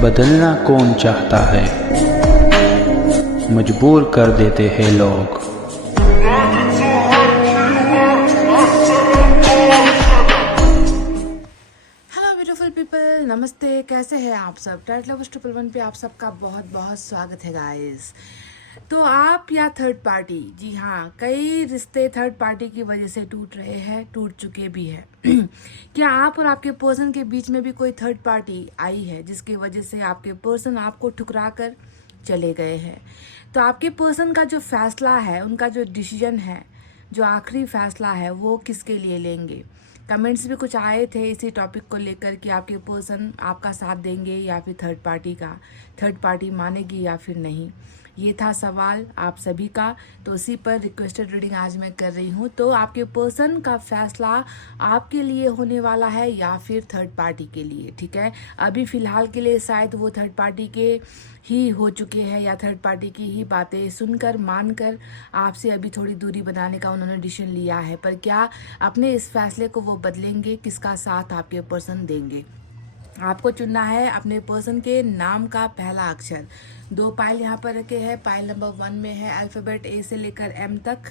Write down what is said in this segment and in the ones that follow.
बदलना कौन चाहता है, मजबूर कर देते हैं लोग। हेलो ब्यूटीफुल पीपल, नमस्ते। कैसे हैं आप सब? टाइट लवर्स 111 पे आप सबका बहुत बहुत स्वागत है गाइस। तो आप या थर्ड पार्टी, जी हाँ, कई रिश्ते थर्ड पार्टी की वजह से टूट रहे हैं, टूट चुके भी हैं। क्या आप और आपके पर्सन के बीच में भी कोई थर्ड पार्टी आई है जिसकी वजह से आपके पर्सन आपको ठुकरा कर चले गए हैं? तो आपके पर्सन का जो फैसला है, उनका जो डिसीजन है, जो आखिरी फैसला है, वो किसके लिए लेंगे? कमेंट्स भी कुछ आए थे इसी टॉपिक को लेकर कि आपके पर्सन आपका साथ देंगे या फिर थर्ड पार्टी मानेगी या फिर नहीं। ये था सवाल आप सभी का, तो उसी पर रिक्वेस्टेड रीडिंग आज मैं कर रही हूँ। तो आपके पर्सन का फैसला आपके लिए होने वाला है या फिर थर्ड पार्टी के लिए, ठीक है? अभी फिलहाल के लिए शायद वो थर्ड पार्टी के ही हो चुके हैं या थर्ड पार्टी की ही बातें सुनकर मानकर आपसे अभी थोड़ी दूरी बनाने का उन्होंने डिसीजन लिया है। पर क्या अपने इस फैसले को वो बदलेंगे? किसका साथ आपके पर्सन देंगे? आपको चुनना है अपने पर्सन के नाम का पहला अक्षर। 2 पाइल यहाँ पर रखे हैं। पाइल नंबर 1 में है अल्फ़ाबेट ए से लेकर एम तक।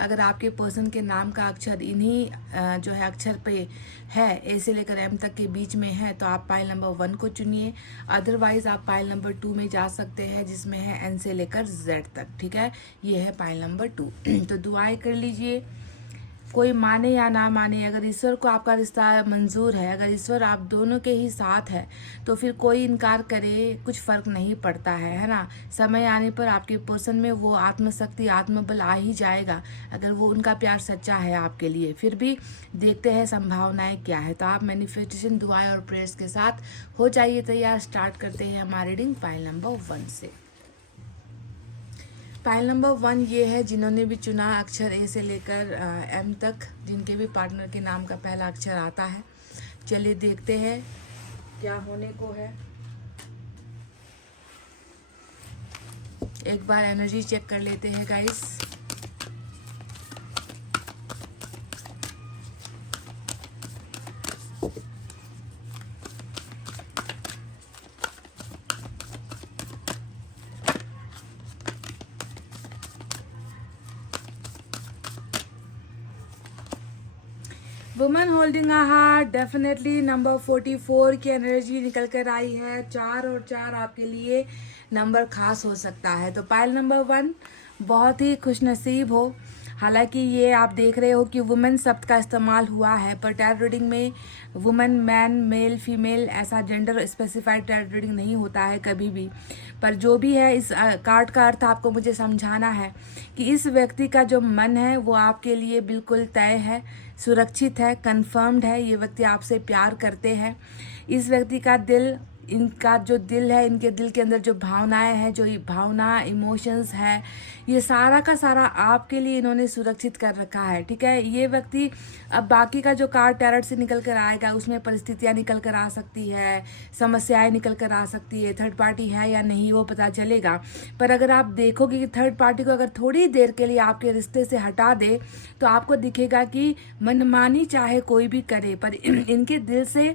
अगर आपके पर्सन के नाम का अक्षर इन्हीं जो है अक्षर पे है, ए से लेकर एम तक के बीच में है, तो आप पाइल नंबर 1 को चुनिए। अदरवाइज आप पाइल नंबर 2 में जा सकते हैं जिसमें है एन से लेकर जेड तक, ठीक है? ये है पाइल नंबर 2। तो दुआएं कर लीजिए, कोई माने या ना माने, अगर ईश्वर को आपका रिश्ता मंजूर है, अगर ईश्वर आप दोनों के ही साथ है, तो फिर कोई इनकार करे कुछ फर्क नहीं पड़ता है ना? समय आने पर आपके पर्सन में वो आत्मशक्ति, आत्मबल आ ही जाएगा अगर वो उनका प्यार सच्चा है आपके लिए। फिर भी देखते हैं संभावनाएं क्या है। तो आप मैनिफेस्टेशन, दुआएं और प्रेयर्स के साथ हो जाइए तैयार। स्टार्ट करते हैं हमारी रीडिंग पाइल नंबर 1 से। पाइल नंबर 1 ये है जिन्होंने भी चुना अक्षर ए से लेकर एम तक, जिनके भी पार्टनर के नाम का पहला अक्षर आता है। चलिए देखते हैं क्या होने को है। एक बार एनर्जी चेक कर लेते हैं guys. Woman holding a heart, definitely number 44 की एनर्जी निकल कर आई है। 4 और 4 आपके लिए नंबर खास हो सकता है। तो पाइल नंबर 1 बहुत ही खुशनसीब हो। हालांकि ये आप देख रहे हो कि वुमेन शब्द का इस्तेमाल हुआ है, पर टैरो रीडिंग में वुमेन, मैन, मेल, फीमेल ऐसा जेंडर स्पेसिफाइड टैरो रीडिंग नहीं होता है कभी भी। पर जो भी है, इस कार्ड का अर्थ आपको मुझे समझाना है कि इस व्यक्ति का जो मन है वो आपके लिए बिल्कुल तय है, सुरक्षित है, कंफर्म्ड है। ये व्यक्ति आपसे प्यार करते हैं। इस व्यक्ति का दिल, इनका जो दिल है, इनके दिल के अंदर जो भावनाएं हैं, जो भावना, इमोशंस है, ये सारा का सारा आपके लिए इन्होंने सुरक्षित कर रखा है, ठीक है? ये व्यक्ति, अब बाकी का जो कार्ड टैरोट से निकल कर आएगा उसमें परिस्थितियां निकल कर आ सकती है, समस्याएं निकल कर आ सकती है, थर्ड पार्टी है या नहीं वो पता चलेगा। पर अगर आप देखोगे कि थर्ड पार्टी को अगर थोड़ी देर के लिए आपके रिश्ते से हटा दे, तो आपको दिखेगा कि मनमानी चाहे कोई भी करे, पर इनके दिल से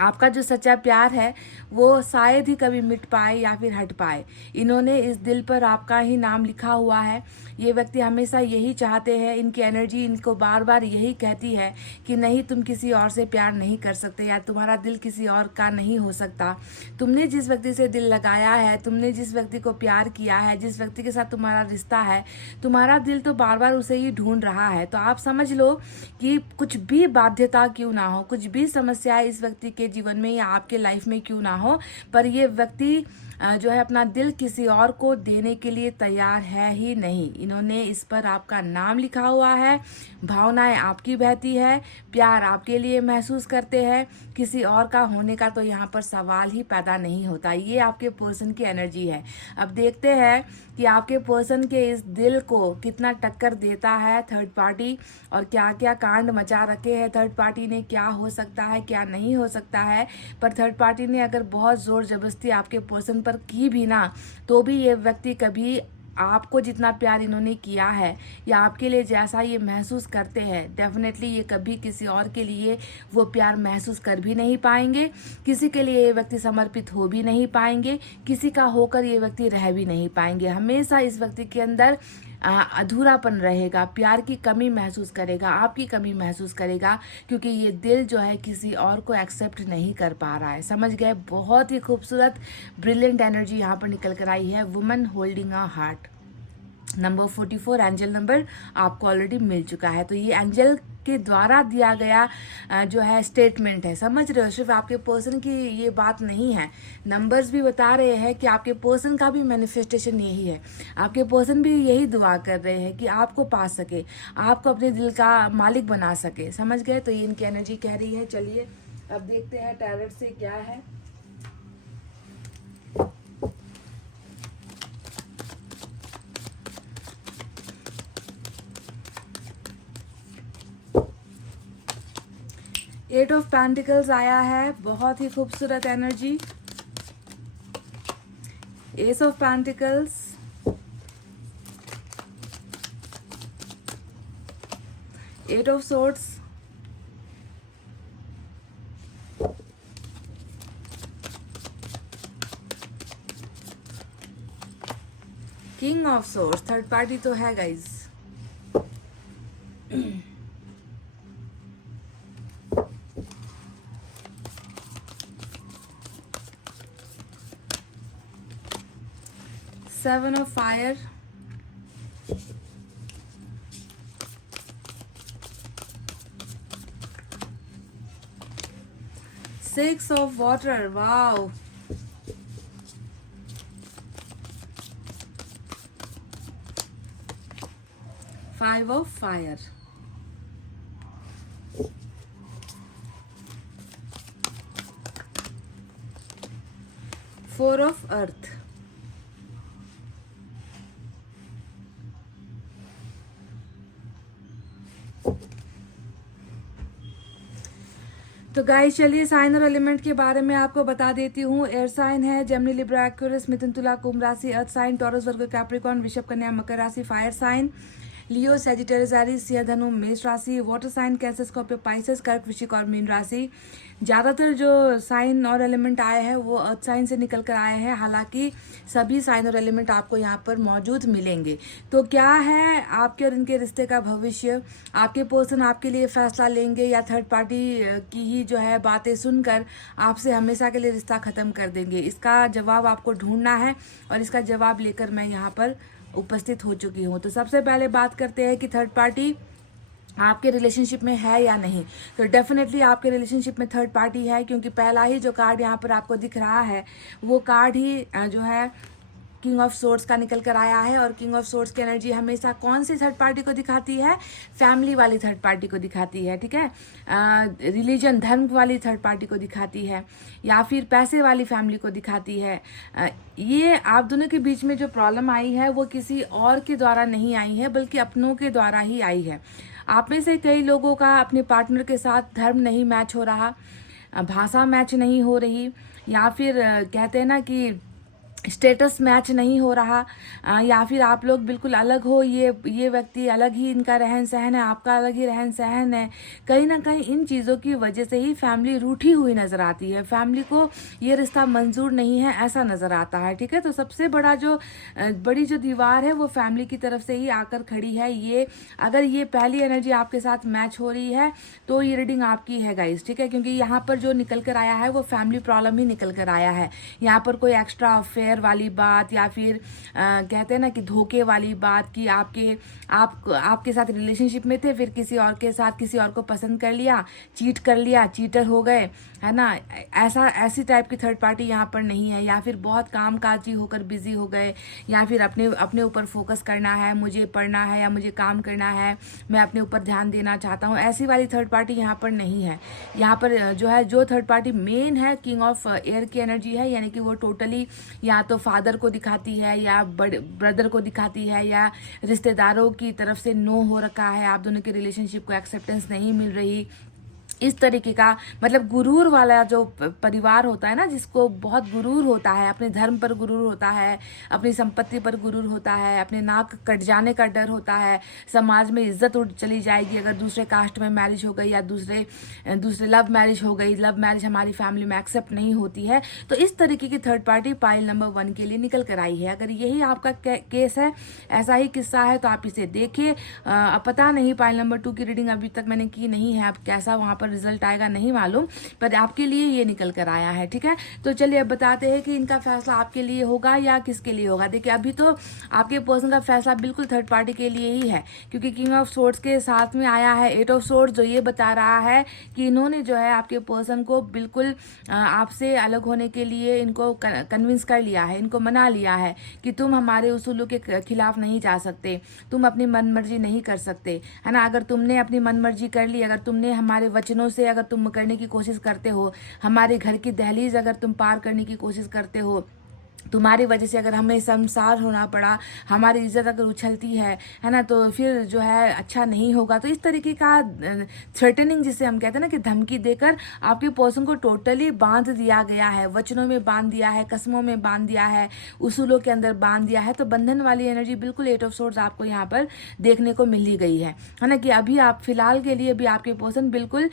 आपका जो सच्चा प्यार है वो शायद ही कभी मिट पाए या फिर हट पाए। इन्होंने इस दिल पर आपका ही नाम लिखा हुआ है। ये व्यक्ति हमेशा यही चाहते हैं, इनकी एनर्जी इनको बार बार यही कहती है कि नहीं, तुम किसी और से प्यार नहीं कर सकते या तुम्हारा दिल किसी और का नहीं हो सकता। तुमने जिस व्यक्ति से दिल लगाया है, तुमने जिस व्यक्ति को प्यार किया है, जिस व्यक्ति के साथ तुम्हारा रिश्ता है, तुम्हारा दिल तो बार बार उसे ही ढूंढ रहा है। तो आप समझ लो कि कुछ भी बाध्यता क्यों ना हो, कुछ भी समस्याएं इस व्यक्ति के जीवन में या आपके लाइफ में क्यों ना हो, पर ये व्यक्ति जो है अपना दिल किसी और को देने के लिए तैयार है ही नहीं। इन्होंने इस पर आपका नाम लिखा हुआ है, भावनाएं आपकी बहती है, प्यार आपके लिए महसूस करते हैं। किसी और का होने का तो यहाँ पर सवाल ही पैदा नहीं होता। ये आपके पर्सन की एनर्जी है। अब देखते हैं कि आपके पर्सन के इस दिल को कितना टक्कर देता है थर्ड पार्टी, और क्या क्या कांड मचा रखे हैं थर्ड पार्टी ने, क्या हो सकता है क्या नहीं हो सकता है। पर थर्ड पार्टी ने अगर बहुत जोर जबरदस्ती आपके पर्सन पर की भी ना, तो भी ये व्यक्ति कभी आपको जितना प्यार इन्होंने किया है या आपके लिए जैसा ये महसूस करते हैं, डेफिनेटली ये कभी किसी और के लिए वो प्यार महसूस कर भी नहीं पाएंगे, किसी के लिए ये व्यक्ति समर्पित हो भी नहीं पाएंगे, किसी का होकर ये व्यक्ति रह भी नहीं पाएंगे। हमेशा इस व्यक्ति के अंदर अधूरापन रहेगा, प्यार की कमी महसूस करेगा, आपकी कमी महसूस करेगा, क्योंकि ये दिल जो है किसी और को एक्सेप्ट नहीं कर पा रहा है। समझ गए? बहुत ही खूबसूरत ब्रिलियंट एनर्जी यहाँ पर निकल कर आई है, woman holding a heart. Number 44 angel number आपको ऑलरेडी मिल चुका है। तो ये एंजल के द्वारा दिया गया जो है स्टेटमेंट है, समझ रहे हो? सिर्फ आपके पर्सन की ये बात नहीं है, नंबर्स भी बता रहे हैं कि आपके पर्सन का भी मैनिफेस्टेशन यही है। आपके पर्सन भी यही दुआ कर रहे हैं कि आपको पा सके, आपको अपने दिल का मालिक बना सके। समझ गए? तो ये इनकी एनर्जी कह रही है। चलिए अब देखते हैं टैरोट से क्या है। एट ऑफ पेंटिकल्स आया है, बहुत ही खूबसूरत energy. Ace of pentacles, eight of swords, king of swords. Third party तो है guys. Seven of fire, six of water, wow, five of fire, four of earth, तो गाइस चलिए साइन और एलिमेंट के बारे में आपको बता देती हूँ। एयर साइन है जेमिनी, लिब्रा, एक्वेरियस, मिथुन, तुला, कुंभ राशि। Earth sign Taurus, Virgo, Capricorn, वृषभ, कन्या, मकर राशि। Fire sign Leo, Sagittarius, Aries, सिंह, धनु, मेष राशि। Water sign Cancer, Scorpio, Pisces, कर्क, वृश्चिक और मीन राशि। ज़्यादातर जो साइन और एलिमेंट आए हैं वो अर्थ साइन से निकल कर आए हैं, हालांकि सभी साइन और एलिमेंट आपको यहाँ पर मौजूद मिलेंगे। तो क्या है आपके और इनके रिश्ते का भविष्य? आपके पर्सन आपके लिए फैसला लेंगे या थर्ड पार्टी की ही जो है बातें सुनकर आपसे हमेशा के लिए रिश्ता ख़त्म कर देंगे? इसका जवाब आपको ढूंढना है और इसका जवाब लेकर मैं यहाँ पर उपस्थित हो चुकी हूँ। तो सबसे पहले बात करते हैं कि थर्ड पार्टी आपके रिलेशनशिप में है या नहीं। तो डेफिनेटली आपके रिलेशनशिप में थर्ड पार्टी है, क्योंकि पहला ही जो कार्ड यहाँ पर आपको दिख रहा है वो कार्ड ही जो है किंग ऑफ सोर्ड्स का निकल कर आया है। और किंग ऑफ सोर्ड्स की एनर्जी हमेशा कौन सी थर्ड पार्टी को दिखाती है? फैमिली वाली थर्ड पार्टी को दिखाती है, ठीक है? रिलीजन, धर्म वाली थर्ड पार्टी को दिखाती है, या फिर पैसे वाली फैमिली को दिखाती है। ये आप दोनों के बीच में जो प्रॉब्लम आई है वो किसी और के द्वारा नहीं आई है, बल्कि अपनों के द्वारा ही आई है। आप में से कई लोगों का अपने पार्टनर के साथ धर्म नहीं मैच हो रहा, भाषा मैच नहीं हो रही, या फिर कहते हैं ना कि स्टेटस मैच नहीं हो रहा, या फिर आप लोग बिल्कुल अलग हो, ये व्यक्ति अलग ही इनका रहन सहन है, आपका अलग ही रहन सहन है। कहीं ना कहीं इन चीज़ों की वजह से ही फैमिली रूठी हुई नज़र आती है, फैमिली को ये रिश्ता मंजूर नहीं है ऐसा नज़र आता है, ठीक है? तो सबसे बड़ी जो दीवार है वो फैमिली की तरफ से ही आकर खड़ी है। ये अगर ये पहली एनर्जी आपके साथ मैच हो रही है तो ये रीडिंग आपकी है गाइस, ठीक है? क्योंकि यहाँ पर जो निकल कर आया है वो फैमिली प्रॉब्लम ही निकल कर आया है। यहाँ पर कोई एक्स्ट्रा अफेयर वाली बात, या फिर कहते हैं ना कि धोखे वाली बात, कि आपके साथ रिलेशनशिप में थे, फिर किसी और के साथ किसी और को पसंद कर लिया, चीट कर लिया, चीटर हो गए, है ना? ऐसी टाइप की थर्ड पार्टी यहाँ पर नहीं है। या फिर बहुत कामकाजी होकर बिजी हो गए, या फिर अपने ऊपर फोकस करना है, मुझे पढ़ना है या मुझे काम करना है, मैं अपने ऊपर ध्यान देना चाहता हूँ, ऐसी वाली थर्ड पार्टी यहाँ पर नहीं है। यहाँ पर जो थर्ड पार्टी मेन है किंग ऑफ एयर की एनर्जी है, यानी कि वो टोटली या तो फादर को दिखाती है या बड़े ब्रदर को दिखाती है, या रिश्तेदारों की तरफ से नो हो रखा है, आप दोनों के रिलेशनशिप को एक्सेप्टेंस नहीं मिल रही, इस तरीके का मतलब गुरूर वाला जो परिवार होता है ना, जिसको बहुत गुरूर होता है, अपने धर्म पर गुरूर होता है, अपनी संपत्ति पर गुरूर होता है, अपने नाक कट जाने का डर होता है, समाज में इज्जत उठ चली जाएगी अगर दूसरे कास्ट में मैरिज हो गई या दूसरे लव मैरिज हो गई, लव मैरिज हमारी फैमिली में एक्सेप्ट नहीं होती है। तो इस तरीके की थर्ड पार्टी पाइल नंबर 1 के लिए निकल कर आई है। अगर यही आपका केस है, ऐसा ही किस्सा है, तो आप इसे देखिए। अब पता नहीं पाइल नंबर 2 की रीडिंग अभी तक मैंने की नहीं है, अब कैसा वहां पर रिजल्ट आएगा नहीं मालूम, पर आपके लिए ये निकल कर आया है। ठीक है, तो चलिए अब बताते हैं कि इनका फैसला आपके लिए होगा या किसके लिए होगा। देखिए अभी तो आपके पर्सन का फैसला बिल्कुल थर्ड पार्टी के लिए ही है, क्योंकि किंग ऑफ सोर्ड्स के साथ में आया है 8 ऑफ सोर्ड्स, जो ये बता रहा है कि इन्होंने जो है आपके पर्सन को बिल्कुल आपसे अलग होने के लिए इनको कन्विंस कर लिया है, इनको मना लिया है कि तुम हमारे उसूलों के खिलाफ नहीं जा सकते, तुम अपनी मन मर्जी नहीं कर सकते, है ना। अगर तुमने अपनी मन मर्जी कर ली, अगर तुमने हमारे वचनों से अगर तुम करने की कोशिश करते हो, हमारे घर की दहलीज अगर तुम पार करने की कोशिश करते हो, तुम्हारी वजह से अगर हमें संसार होना पड़ा, हमारी इज्जत अगर उछलती है ना, तो फिर जो है अच्छा नहीं होगा। तो इस तरीके का थ्रेटनिंग जिसे हम कहते हैं ना, कि धमकी देकर आपके पर्सन को टोटली बांध दिया गया है, वचनों में बांध दिया है, कसमों में बांध दिया है, उसूलों के अंदर बांध दिया है। तो बंधन वाली एनर्जी बिल्कुल 8 ऑफ सोर्ड्स आपको यहाँ पर देखने को मिल ही गई है ना, कि अभी आप फिलहाल के लिए भी आपके पर्सन बिल्कुल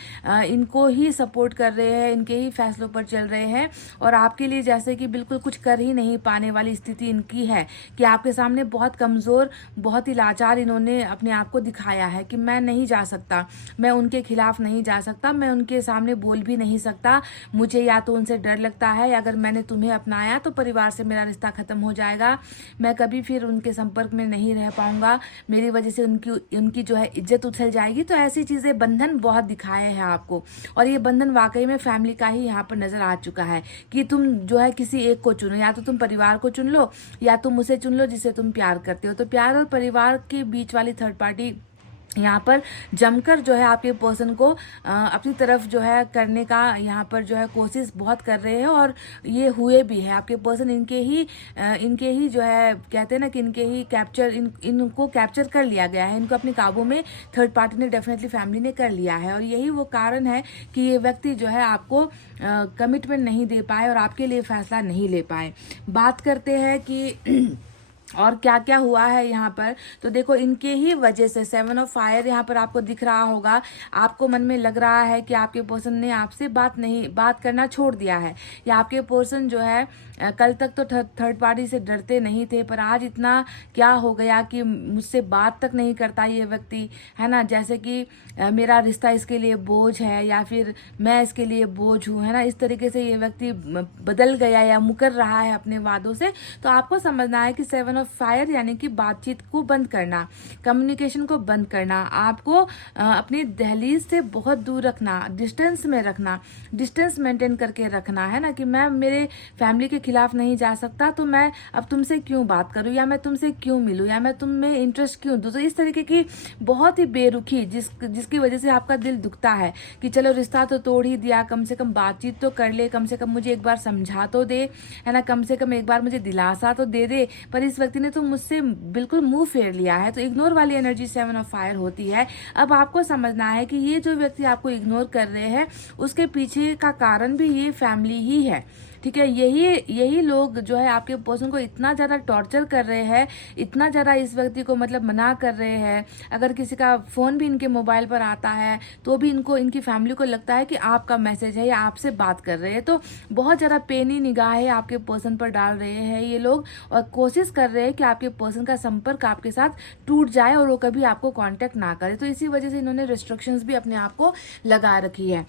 इनको ही सपोर्ट कर रहे हैं, इनके ही फैसलों पर चल रहे हैं, और आपके लिए जैसे कि बिल्कुल कुछ कर ही नहीं पाने वाली स्थिति इनकी है, कि आपके सामने बहुत कमजोर, बहुत ही लाचार इन्होंने अपने आप को दिखाया है कि मैं नहीं जा सकता, मैं उनके खिलाफ नहीं जा सकता, मैं उनके सामने बोल भी नहीं सकता, मुझे या तो उनसे डर लगता है, अगर मैंने तुम्हें अपनाया तो परिवार से मेरा रिश्ता खत्म हो जाएगा, मैं कभी फिर उनके संपर्क में नहीं रह पाऊंगा, मेरी वजह से उनकी जो है इज्जत उछल जाएगी। तो ऐसी चीजें बंधन बहुत दिखाए हैं आपको, और ये बंधन वाकई में फैमिली का ही यहाँ पर नजर आ चुका है, कि तुम जो है किसी एक को चुनो, या तो तुम परिवार को चुन लो या तुम उसे चुन लो जिसे तुम प्यार करते हो। तो प्यार और परिवार के बीच वाली थर्ड पार्टी यहाँ पर जमकर जो है आपके पर्सन को अपनी तरफ जो है करने का यहाँ पर जो है कोशिश बहुत कर रहे हैं, और ये हुए भी है। आपके पर्सन इनके ही जो है कहते हैं ना कि इनके ही इनको कैप्चर कर लिया गया है, इनको अपने काबू में थर्ड पार्टी ने डेफिनेटली फैमिली ने कर लिया है, और यही वो कारण है कि ये व्यक्ति जो है आपको कमिटमेंट नहीं दे पाए और आपके लिए फैसला नहीं ले पाए। बात करते हैं कि और क्या क्या हुआ है यहाँ पर, तो देखो इनके ही वजह से 7 ऑफ फायर यहाँ पर आपको दिख रहा होगा। आपको मन में लग रहा है कि आपके पर्सन ने आपसे बात करना छोड़ दिया है, या आपके पर्सन जो है कल तक तो थर्ड पार्टी से डरते नहीं थे, पर आज इतना क्या हो गया कि मुझसे बात तक नहीं करता ये व्यक्ति, है ना। जैसे कि मेरा रिश्ता इसके लिए बोझ है, या फिर मैं इसके लिए बोझ हूँ, है ना। इस तरीके से ये व्यक्ति बदल गया या मुकर रहा है अपने वादों से। तो आपको समझना है कि 7 ऑफ फायर यानी कि बातचीत को बंद करना, कम्युनिकेशन को बंद करना, आपको अपनी दहलीज से बहुत दूर रखना, डिस्टेंस में रखना, डिस्टेंस मेंटेन करके रखना, है ना। कि मैं मेरे फैमिली के खिलाफ नहीं जा सकता, तो मैं अब तुमसे क्यों बात करूं, या मैं तुमसे क्यों मिलूं, या मैं तुम में इंटरेस्ट क्यों दूं। तो इस तरीके की बहुत ही बेरुखी जिसकी वजह से आपका दिल दुखता है कि चलो रिश्ता तो तोड़ ही दिया, कम से कम बातचीत तो कर ले, कम से कम मुझे एक बार समझा तो दे, है ना, कम से कम एक बार मुझे दिलासा तो दे दे, पर इस व्यक्ति ने तो मुझसे बिल्कुल मुंह फेर लिया है। तो इग्नोर वाली एनर्जी 7 ऑफ फायर होती है। अब आपको समझना है कि ये जो व्यक्ति आपको इग्नोर कर रहे हैं, उसके पीछे का कारण भी ये फैमिली ही है, ठीक है। यही लोग जो है आपके पर्सन को इतना ज़्यादा टॉर्चर कर रहे हैं, इतना ज़्यादा इस व्यक्ति को मतलब मना कर रहे हैं। अगर किसी का फ़ोन भी इनके मोबाइल पर आता है तो भी इनकी फैमिली को लगता है कि आपका मैसेज है या आपसे बात कर रहे हैं। तो बहुत ज़्यादा पेनी निगाहें आपके पर्सन पर डाल रहे हैं ये लोग, और कोशिश कर रहे हैं कि आपके पर्सन का संपर्क आपके साथ टूट जाए और वो कभी आपको कॉन्टैक्ट ना करे। तो इसी वजह से इन्होंने रिस्ट्रिक्शंस भी अपने आप को लगा रखी है।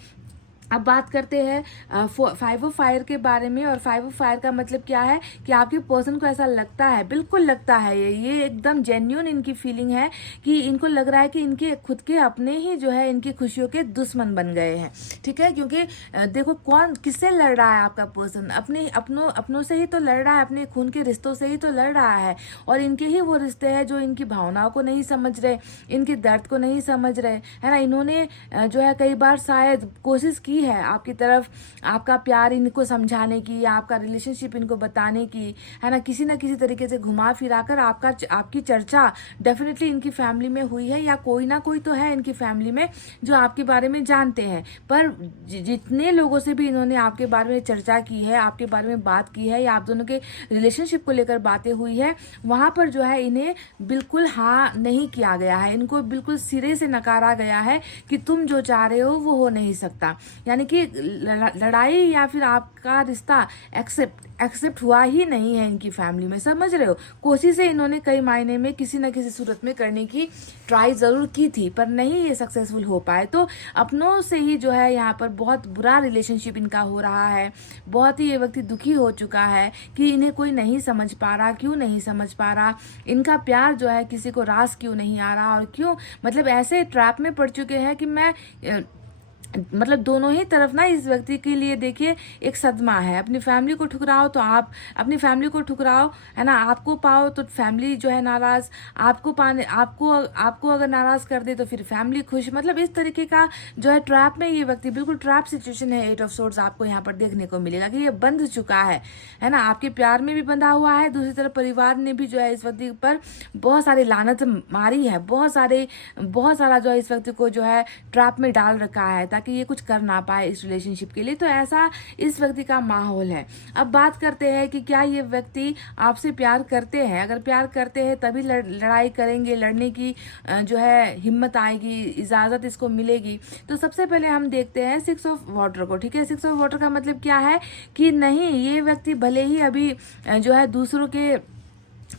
अब बात करते हैं 5 ऑफ फायर के बारे में। और 5 ऑफ फायर का मतलब क्या है कि आपके पर्सन को ऐसा लगता है, बिल्कुल लगता है, ये एकदम जेन्युइन इनकी फीलिंग है कि इनको लग रहा है कि इनके खुद के अपने ही जो है इनकी खुशियों के दुश्मन बन गए हैं, ठीक है। क्योंकि देखो कौन किससे लड़ रहा है आपका पर्सन, अपनों से ही तो लड़ रहा है, अपने खून के रिश्तों से ही तो लड़ रहा है। और इनके ही वो रिश्ते हैं जो इनकी भावनाओं को नहीं समझ रहे, इनके दर्द को नहीं समझ रहे, है ना। इन्होंने जो है कई बार शायद कोशिश की हुई है आपकी तरफ, आपका प्यार इनको समझाने की या आपका रिलेशनशिप इनको बताने की, है ना किसी तरीके से घुमा फिरा कर आपकी चर्चा डेफिनेटली इनकी फैमिली में हुई है, या कोई ना कोई तो है इनकी फैमिली में जो आपके बारे में जानते हैं। पर जितने लोगों से भी इन्होंने आपके बारे में चर्चा की है, आपके बारे में बात की है, या आप दोनों के रिलेशनशिप को लेकर बातें हुई है, वहाँ पर जो है इन्हें बिल्कुल हाँ नहीं किया गया है, इनको बिल्कुल सिरे से नकारा गया है कि तुम जो चाह रहे हो वो हो नहीं सकता। यानी कि लड़ाई या फिर आपका रिश्ता एक्सेप्ट हुआ ही नहीं है इनकी फैमिली में, समझ रहे हो। कोशिशें इन्होंने कई मायने में किसी न किसी सूरत में करने की ट्राई ज़रूर की थी, पर नहीं ये सक्सेसफुल हो पाए। तो अपनों से ही जो है यहाँ पर बहुत बुरा रिलेशनशिप इनका हो रहा है। बहुत ही ये व्यक्ति दुखी हो चुका है कि इन्हें कोई नहीं समझ पा रहा, क्यों नहीं समझ पा रहा, इनका प्यार जो है किसी को रास क्यों नहीं आ रहा, और क्यों मतलब ऐसे ट्रैप में पड़ चुके हैं कि मैं मतलब दोनों ही तरफ ना इस व्यक्ति के लिए देखिए एक सदमा है। अपनी फैमिली को ठुकराओ तो आप अपनी फैमिली को ठुकराओ, है ना, आपको पाओ तो फैमिली जो है नाराज, आपको अगर नाराज कर दे तो फिर फैमिली खुश। मतलब इस तरीके का जो है ट्रैप में ये व्यक्ति, बिल्कुल ट्रैप सिचुएशन है। 8 ऑफ सोर्ड्स आपको यहाँ पर देखने को मिलेगा कि ये बंध चुका है ना, आपके प्यार में भी बंधा हुआ है। दूसरी तरफ परिवार ने भी जो है इस व्यक्ति पर बहुत सारी लानत मारी है, बहुत सारा जो है इस व्यक्ति को जो है ट्रैप में डाल रखा है ताकि ये कुछ कर ना पाए इस रिलेशनशिप के लिए। तो ऐसा इस व्यक्ति का माहौल है। अब बात करते हैं कि क्या ये व्यक्ति आपसे प्यार करते हैं। अगर प्यार करते हैं तभी लड़ाई करेंगे, लड़ने की जो है हिम्मत आएगी, इजाजत इसको मिलेगी। तो सबसे पहले हम देखते हैं 6 ऑफ वाटर को। ठीक है, 6 ऑफ वाटर का मतलब क्या है कि नहीं, ये व्यक्ति भले ही अभी जो है दूसरों के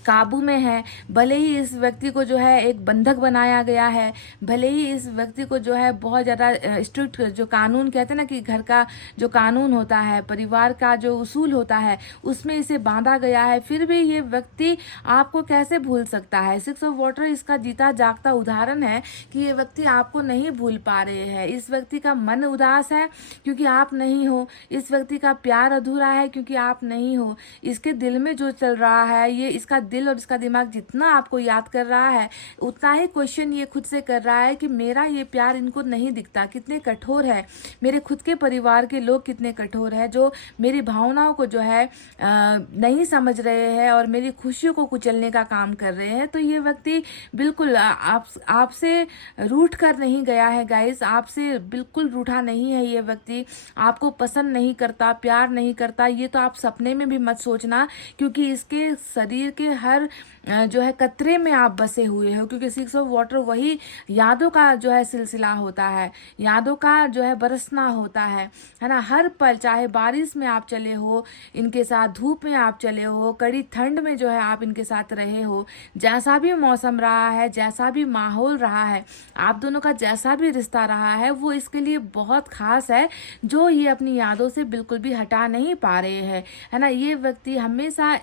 काबू में है, भले ही इस व्यक्ति को जो है एक बंधक बनाया गया है, भले ही इस व्यक्ति को जो है बहुत ज़्यादा स्ट्रिक्ट जो कानून कहते हैं ना कि घर का जो कानून होता है, परिवार का जो उसूल होता है, उसमें इसे बांधा गया है, फिर भी ये व्यक्ति आपको कैसे भूल सकता है। 6 ऑफ वाटर इसका जीता जागता उदाहरण है कि ये व्यक्ति आपको नहीं भूल पा रहे हैं। इस व्यक्ति का मन उदास है क्योंकि आप नहीं हो, इस व्यक्ति का प्यार अधूरा है क्योंकि आप नहीं हो। इसके दिल में जो चल रहा है, ये इसका दिल और इसका दिमाग जितना आपको याद कर रहा है, उतना ही क्वेश्चन ये खुद से कर रहा है कि मेरा ये प्यार इनको नहीं दिखता, कितने कठोर है मेरे खुद के परिवार के लोग, कितने कठोर है जो मेरी भावनाओं को जो है नहीं समझ रहे हैं और मेरी खुशियों को कुचलने का काम कर रहे हैं। तो ये व्यक्ति बिल्कुल आपसे रूठ कर नहीं गया है गाइस, आपसे बिल्कुल रूठा नहीं है। ये व्यक्ति आपको पसंद नहीं करता, प्यार नहीं करता, ये तो आप सपने में भी मत सोचना, क्योंकि इसके शरीर के हर जो है कतरे में आप बसे हुए हो। क्योंकि 6 ऑफ वाटर वही यादों का जो है सिलसिला होता है, यादों का जो है बरसना होता है ना। हर पल, चाहे बारिश में आप चले हो इनके साथ, धूप में आप चले हो, कड़ी ठंड में जो है आप इनके साथ रहे हो, जैसा भी मौसम रहा है, जैसा भी माहौल रहा है, आप दोनों का जैसा भी रिश्ता रहा है, वो इसके लिए बहुत खास है, जो ये अपनी यादों से बिल्कुल भी हटा नहीं पा रहे हैं, है ना। ये व्यक्ति हमेशा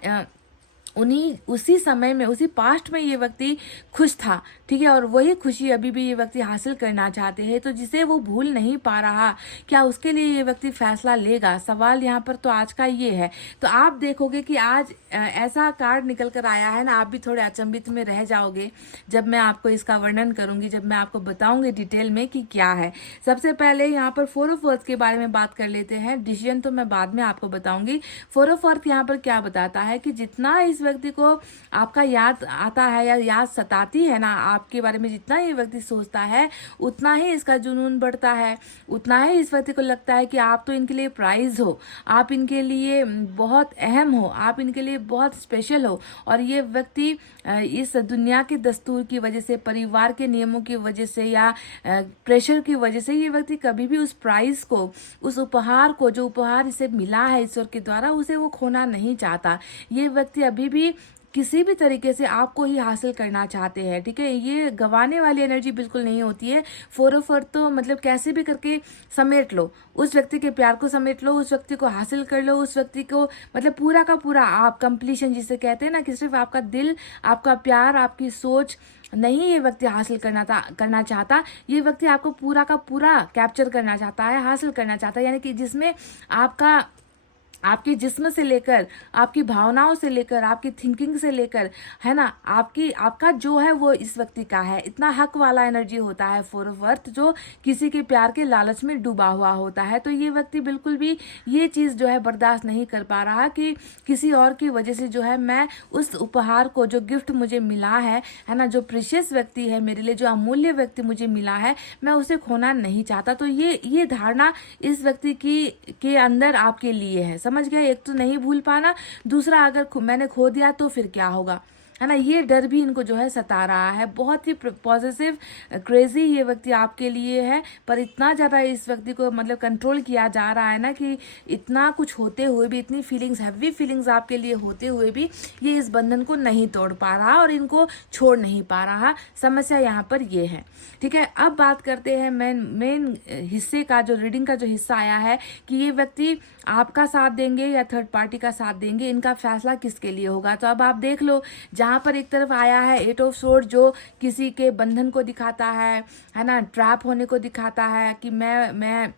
उसी समय में, उसी पास्ट में ये व्यक्ति खुश था, ठीक है, और वही खुशी अभी भी ये व्यक्ति हासिल करना चाहते हैं। तो जिसे वो भूल नहीं पा रहा, क्या उसके लिए ये व्यक्ति फैसला लेगा? सवाल यहाँ पर तो आज का ये है। तो आप देखोगे कि आज ऐसा कार्ड निकल कर आया है ना, आप भी थोड़े अचंभित में रह जाओगे जब मैं आपको इसका वर्णन करूंगी, जब मैं आपको बताऊंगी डिटेल में कि क्या है। सबसे पहले यहाँ पर 4 ऑफ अर्थ के बारे में बात कर लेते हैं। डिसीजन तो मैं बाद में आपको बताऊंगी। 4 ऑफ अर्थ यहाँ पर क्या बताता है कि जितना इस व्यक्ति को आपका याद आता है या याद सताती है ना आपके बारे में, जितना ये व्यक्ति सोचता है, उतना ही इसका जुनून बढ़ता है, उतना ही इस व्यक्ति को लगता है कि आप तो इनके लिए प्राइज हो, आप इनके लिए बहुत अहम हो, आप इनके लिए बहुत स्पेशल हो। और ये व्यक्ति इस दुनिया के दस्तूर की वजह से, परिवार के नियमों की वजह से या प्रेशर की वजह से, ये व्यक्ति कभी भी उस प्राइज को, उस उपहार को, जो उपहार इसे मिला है ईश्वर के द्वारा, उसे वो खोना नहीं चाहता। ये व्यक्ति अभी भी किसी भी तरीके से आपको ही हासिल करना चाहते हैं, ठीक है। ये गंवाने वाली एनर्जी बिल्कुल नहीं होती है। 4 ऑफ अर्थ तो मतलब कैसे भी करके समेट लो, उस व्यक्ति के प्यार को समेट लो, उस व्यक्ति को हासिल कर लो, उस व्यक्ति को मतलब पूरा का पूरा आप कंप्लीशन जिसे कहते हैं ना, कि सिर्फ आपका दिल, आपका प्यार, आपकी सोच नहीं ये व्यक्ति हासिल करना चाहता, ये व्यक्ति आपको पूरा का पूरा कैप्चर करना चाहता है, हासिल करना चाहता है। यानी कि जिसमें आपका आपके जिस्म से लेकर, आपकी भावनाओं से लेकर, आपकी थिंकिंग से लेकर, है ना, आपका जो है वो इस व्यक्ति का है। इतना हक वाला एनर्जी होता है 4 ऑफ अर्थ, जो किसी के प्यार के लालच में डूबा हुआ होता है। तो ये व्यक्ति बिल्कुल भी ये चीज़ जो है बर्दाश्त नहीं कर पा रहा कि किसी और की वजह से जो है मैं उस उपहार को, जो गिफ्ट मुझे मिला है ना, जो प्रीशियस व्यक्ति है मेरे लिए, जो अमूल्य व्यक्ति मुझे मिला है, मैं उसे खोना नहीं चाहता। तो ये धारणा इस व्यक्ति के अंदर आपके लिए है। समझ गए? एक तो नहीं भूल पाना, दूसरा अगर मैंने खो दिया तो फिर क्या होगा, है ना, ये डर भी इनको जो है सता रहा है। बहुत ही पॉजिटिव क्रेजी ये व्यक्ति आपके लिए है, पर इतना ज़्यादा इस व्यक्ति को मतलब कंट्रोल किया जा रहा है ना कि इतना कुछ होते हुए भी, इतनी फीलिंग्स, हैवी फीलिंग्स आपके लिए होते हुए भी ये इस बंधन को नहीं तोड़ पा रहा और इनको छोड़ नहीं पा रहा। समस्या यहाँ पर ये है। ठीक है, अब बात करते हैं मेन हिस्से का, जो रीडिंग का जो हिस्सा आया है कि ये व्यक्ति आपका साथ देंगे या थर्ड पार्टी का साथ देंगे, इनका फैसला किसके लिए होगा। तो अब आप देख लो, जहाँ पर एक तरफ आया है 8 ऑफ सोर्ड, जो किसी के बंधन को दिखाता है ना, ट्रैप होने को दिखाता है कि मैं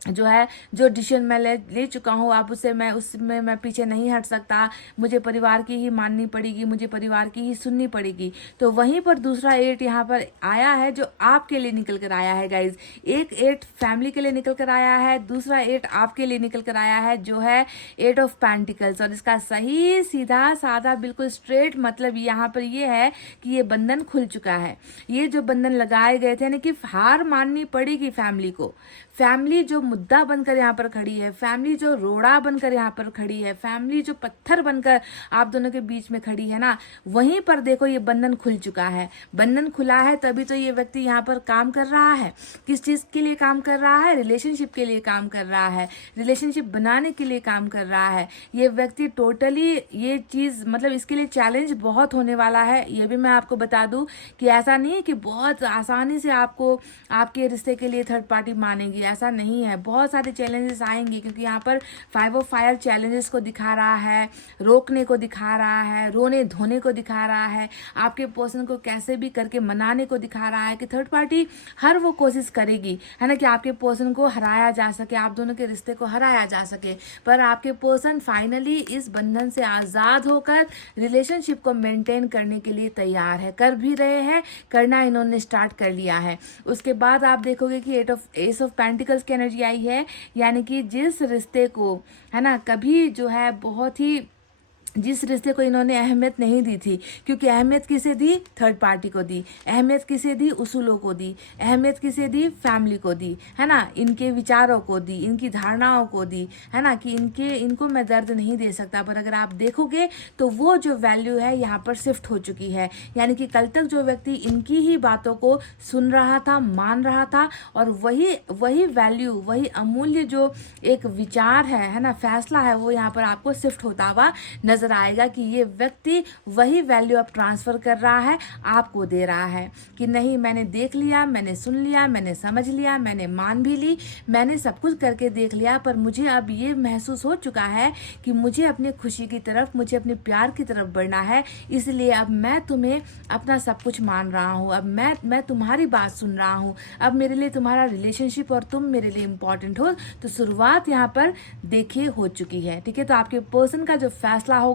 जो है, जो डिसीजन मैं ले चुका हूँ, आप उसमें मैं पीछे नहीं हट सकता, मुझे परिवार की ही माननी पड़ेगी, मुझे परिवार की ही सुननी पड़ेगी। तो वहीं पर दूसरा 8 यहाँ पर आया है, जो आपके लिए निकल कर आया है गाइज। एक 8 फैमिली के लिए निकल कर आया है, दूसरा 8 आपके लिए निकल कर आया है, जो है 8 ऑफ पेंटिकल्स। और इसका सही सीधा साधा बिल्कुल स्ट्रेट मतलब यहाँ पर ये है कि ये बंधन खुल चुका है। ये जो बंधन लगाए गए थे, यानी कि हार माननी पड़ेगी फैमिली को। फैमिली जो मुद्दा बनकर यहाँ पर खड़ी है, फैमिली जो रोड़ा बनकर यहाँ पर खड़ी है, फैमिली जो पत्थर बनकर आप दोनों के बीच में खड़ी है ना, वहीं पर देखो ये बंधन खुल चुका है। बंधन खुला है तभी तो ये व्यक्ति यहाँ पर काम कर रहा है। किस चीज़ के लिए काम कर रहा है? रिलेशनशिप के लिए काम कर रहा है, रिलेशनशिप बनाने के लिए काम कर रहा है। ये व्यक्ति टोटली ये चीज़ मतलब इसके लिए चैलेंज बहुत होने वाला है। ये भी मैं आपको बता दूं कि ऐसा नहीं है कि बहुत आसानी से आपको आपके रिश्ते के लिए थर्ड पार्टी मानेगी, ऐसा नहीं है। बहुत सारे चैलेंजेस आएंगे, क्योंकि यहाँ पर 5 ऑफ फायर चैलेंजेस को दिखा रहा है, रोकने को दिखा रहा है, रोने धोने को दिखा रहा है, आपके पर्सन को कैसे भी करके मनाने को दिखा रहा है कि थर्ड पार्टी हर वो कोशिश करेगी, है ना, कि आपके पर्सन को हराया जा सके, आप दोनों के रिश्ते को हराया जा सके। पर आपके पर्सन फाइनली इस बंधन से आज़ाद होकर रिलेशनशिप को मेंटेन करने के लिए तैयार है, कर भी रहे हैं, करना इन्होंने स्टार्ट कर लिया है। उसके बाद आप देखोगे कि एस ऑफ पेंटिकल्स की एनर्जी आई है, यानी कि जिस रिश्ते को, है ना, कभी जो है बहुत ही, जिस रिश्ते को इन्होंने अहमियत नहीं दी थी, क्योंकि अहमियत किसे दी? थर्ड पार्टी को दी। अहमियत किसे दी? उसूलों को दी। अहमियत किसे दी? फैमिली को दी, है ना, इनके विचारों को दी, इनकी धारणाओं को दी, है ना, कि इनको मैं दर्द नहीं दे सकता। पर अगर आप देखोगे तो वो जो वैल्यू है यहाँ पर शिफ्ट हो चुकी है। यानी कि कल तक जो व्यक्ति इनकी ही बातों को सुन रहा था, मान रहा था, और वही वैल्यू, वही अमूल्य जो एक विचार है ना, फैसला है, वो यहाँ पर आपको शिफ्ट होता हुआ नजर आएगा कि ये व्यक्ति वही वैल्यू अब ट्रांसफर कर रहा है, आपको दे रहा है कि नहीं, मैंने देख लिया, मैंने सुन लिया, मैंने समझ लिया, मैंने मान भी ली, मैंने सब कुछ करके देख लिया, पर मुझे अब ये महसूस हो चुका है कि मुझे अपनी खुशी की तरफ, मुझे अपने प्यार की तरफ बढ़ना है। इसलिए अब मैं तुम्हें अपना सब कुछ मान रहा हूँ, अब मैं तुम्हारी बात सुन रहा हूँ, अब मेरे लिए तुम्हारा रिलेशनशिप और तुम मेरे लिए इम्पोर्टेंट हो। तो शुरुआत यहाँ पर देखिए हो चुकी है। ठीक है, तो आपके पर्सन का जो फैसला होगा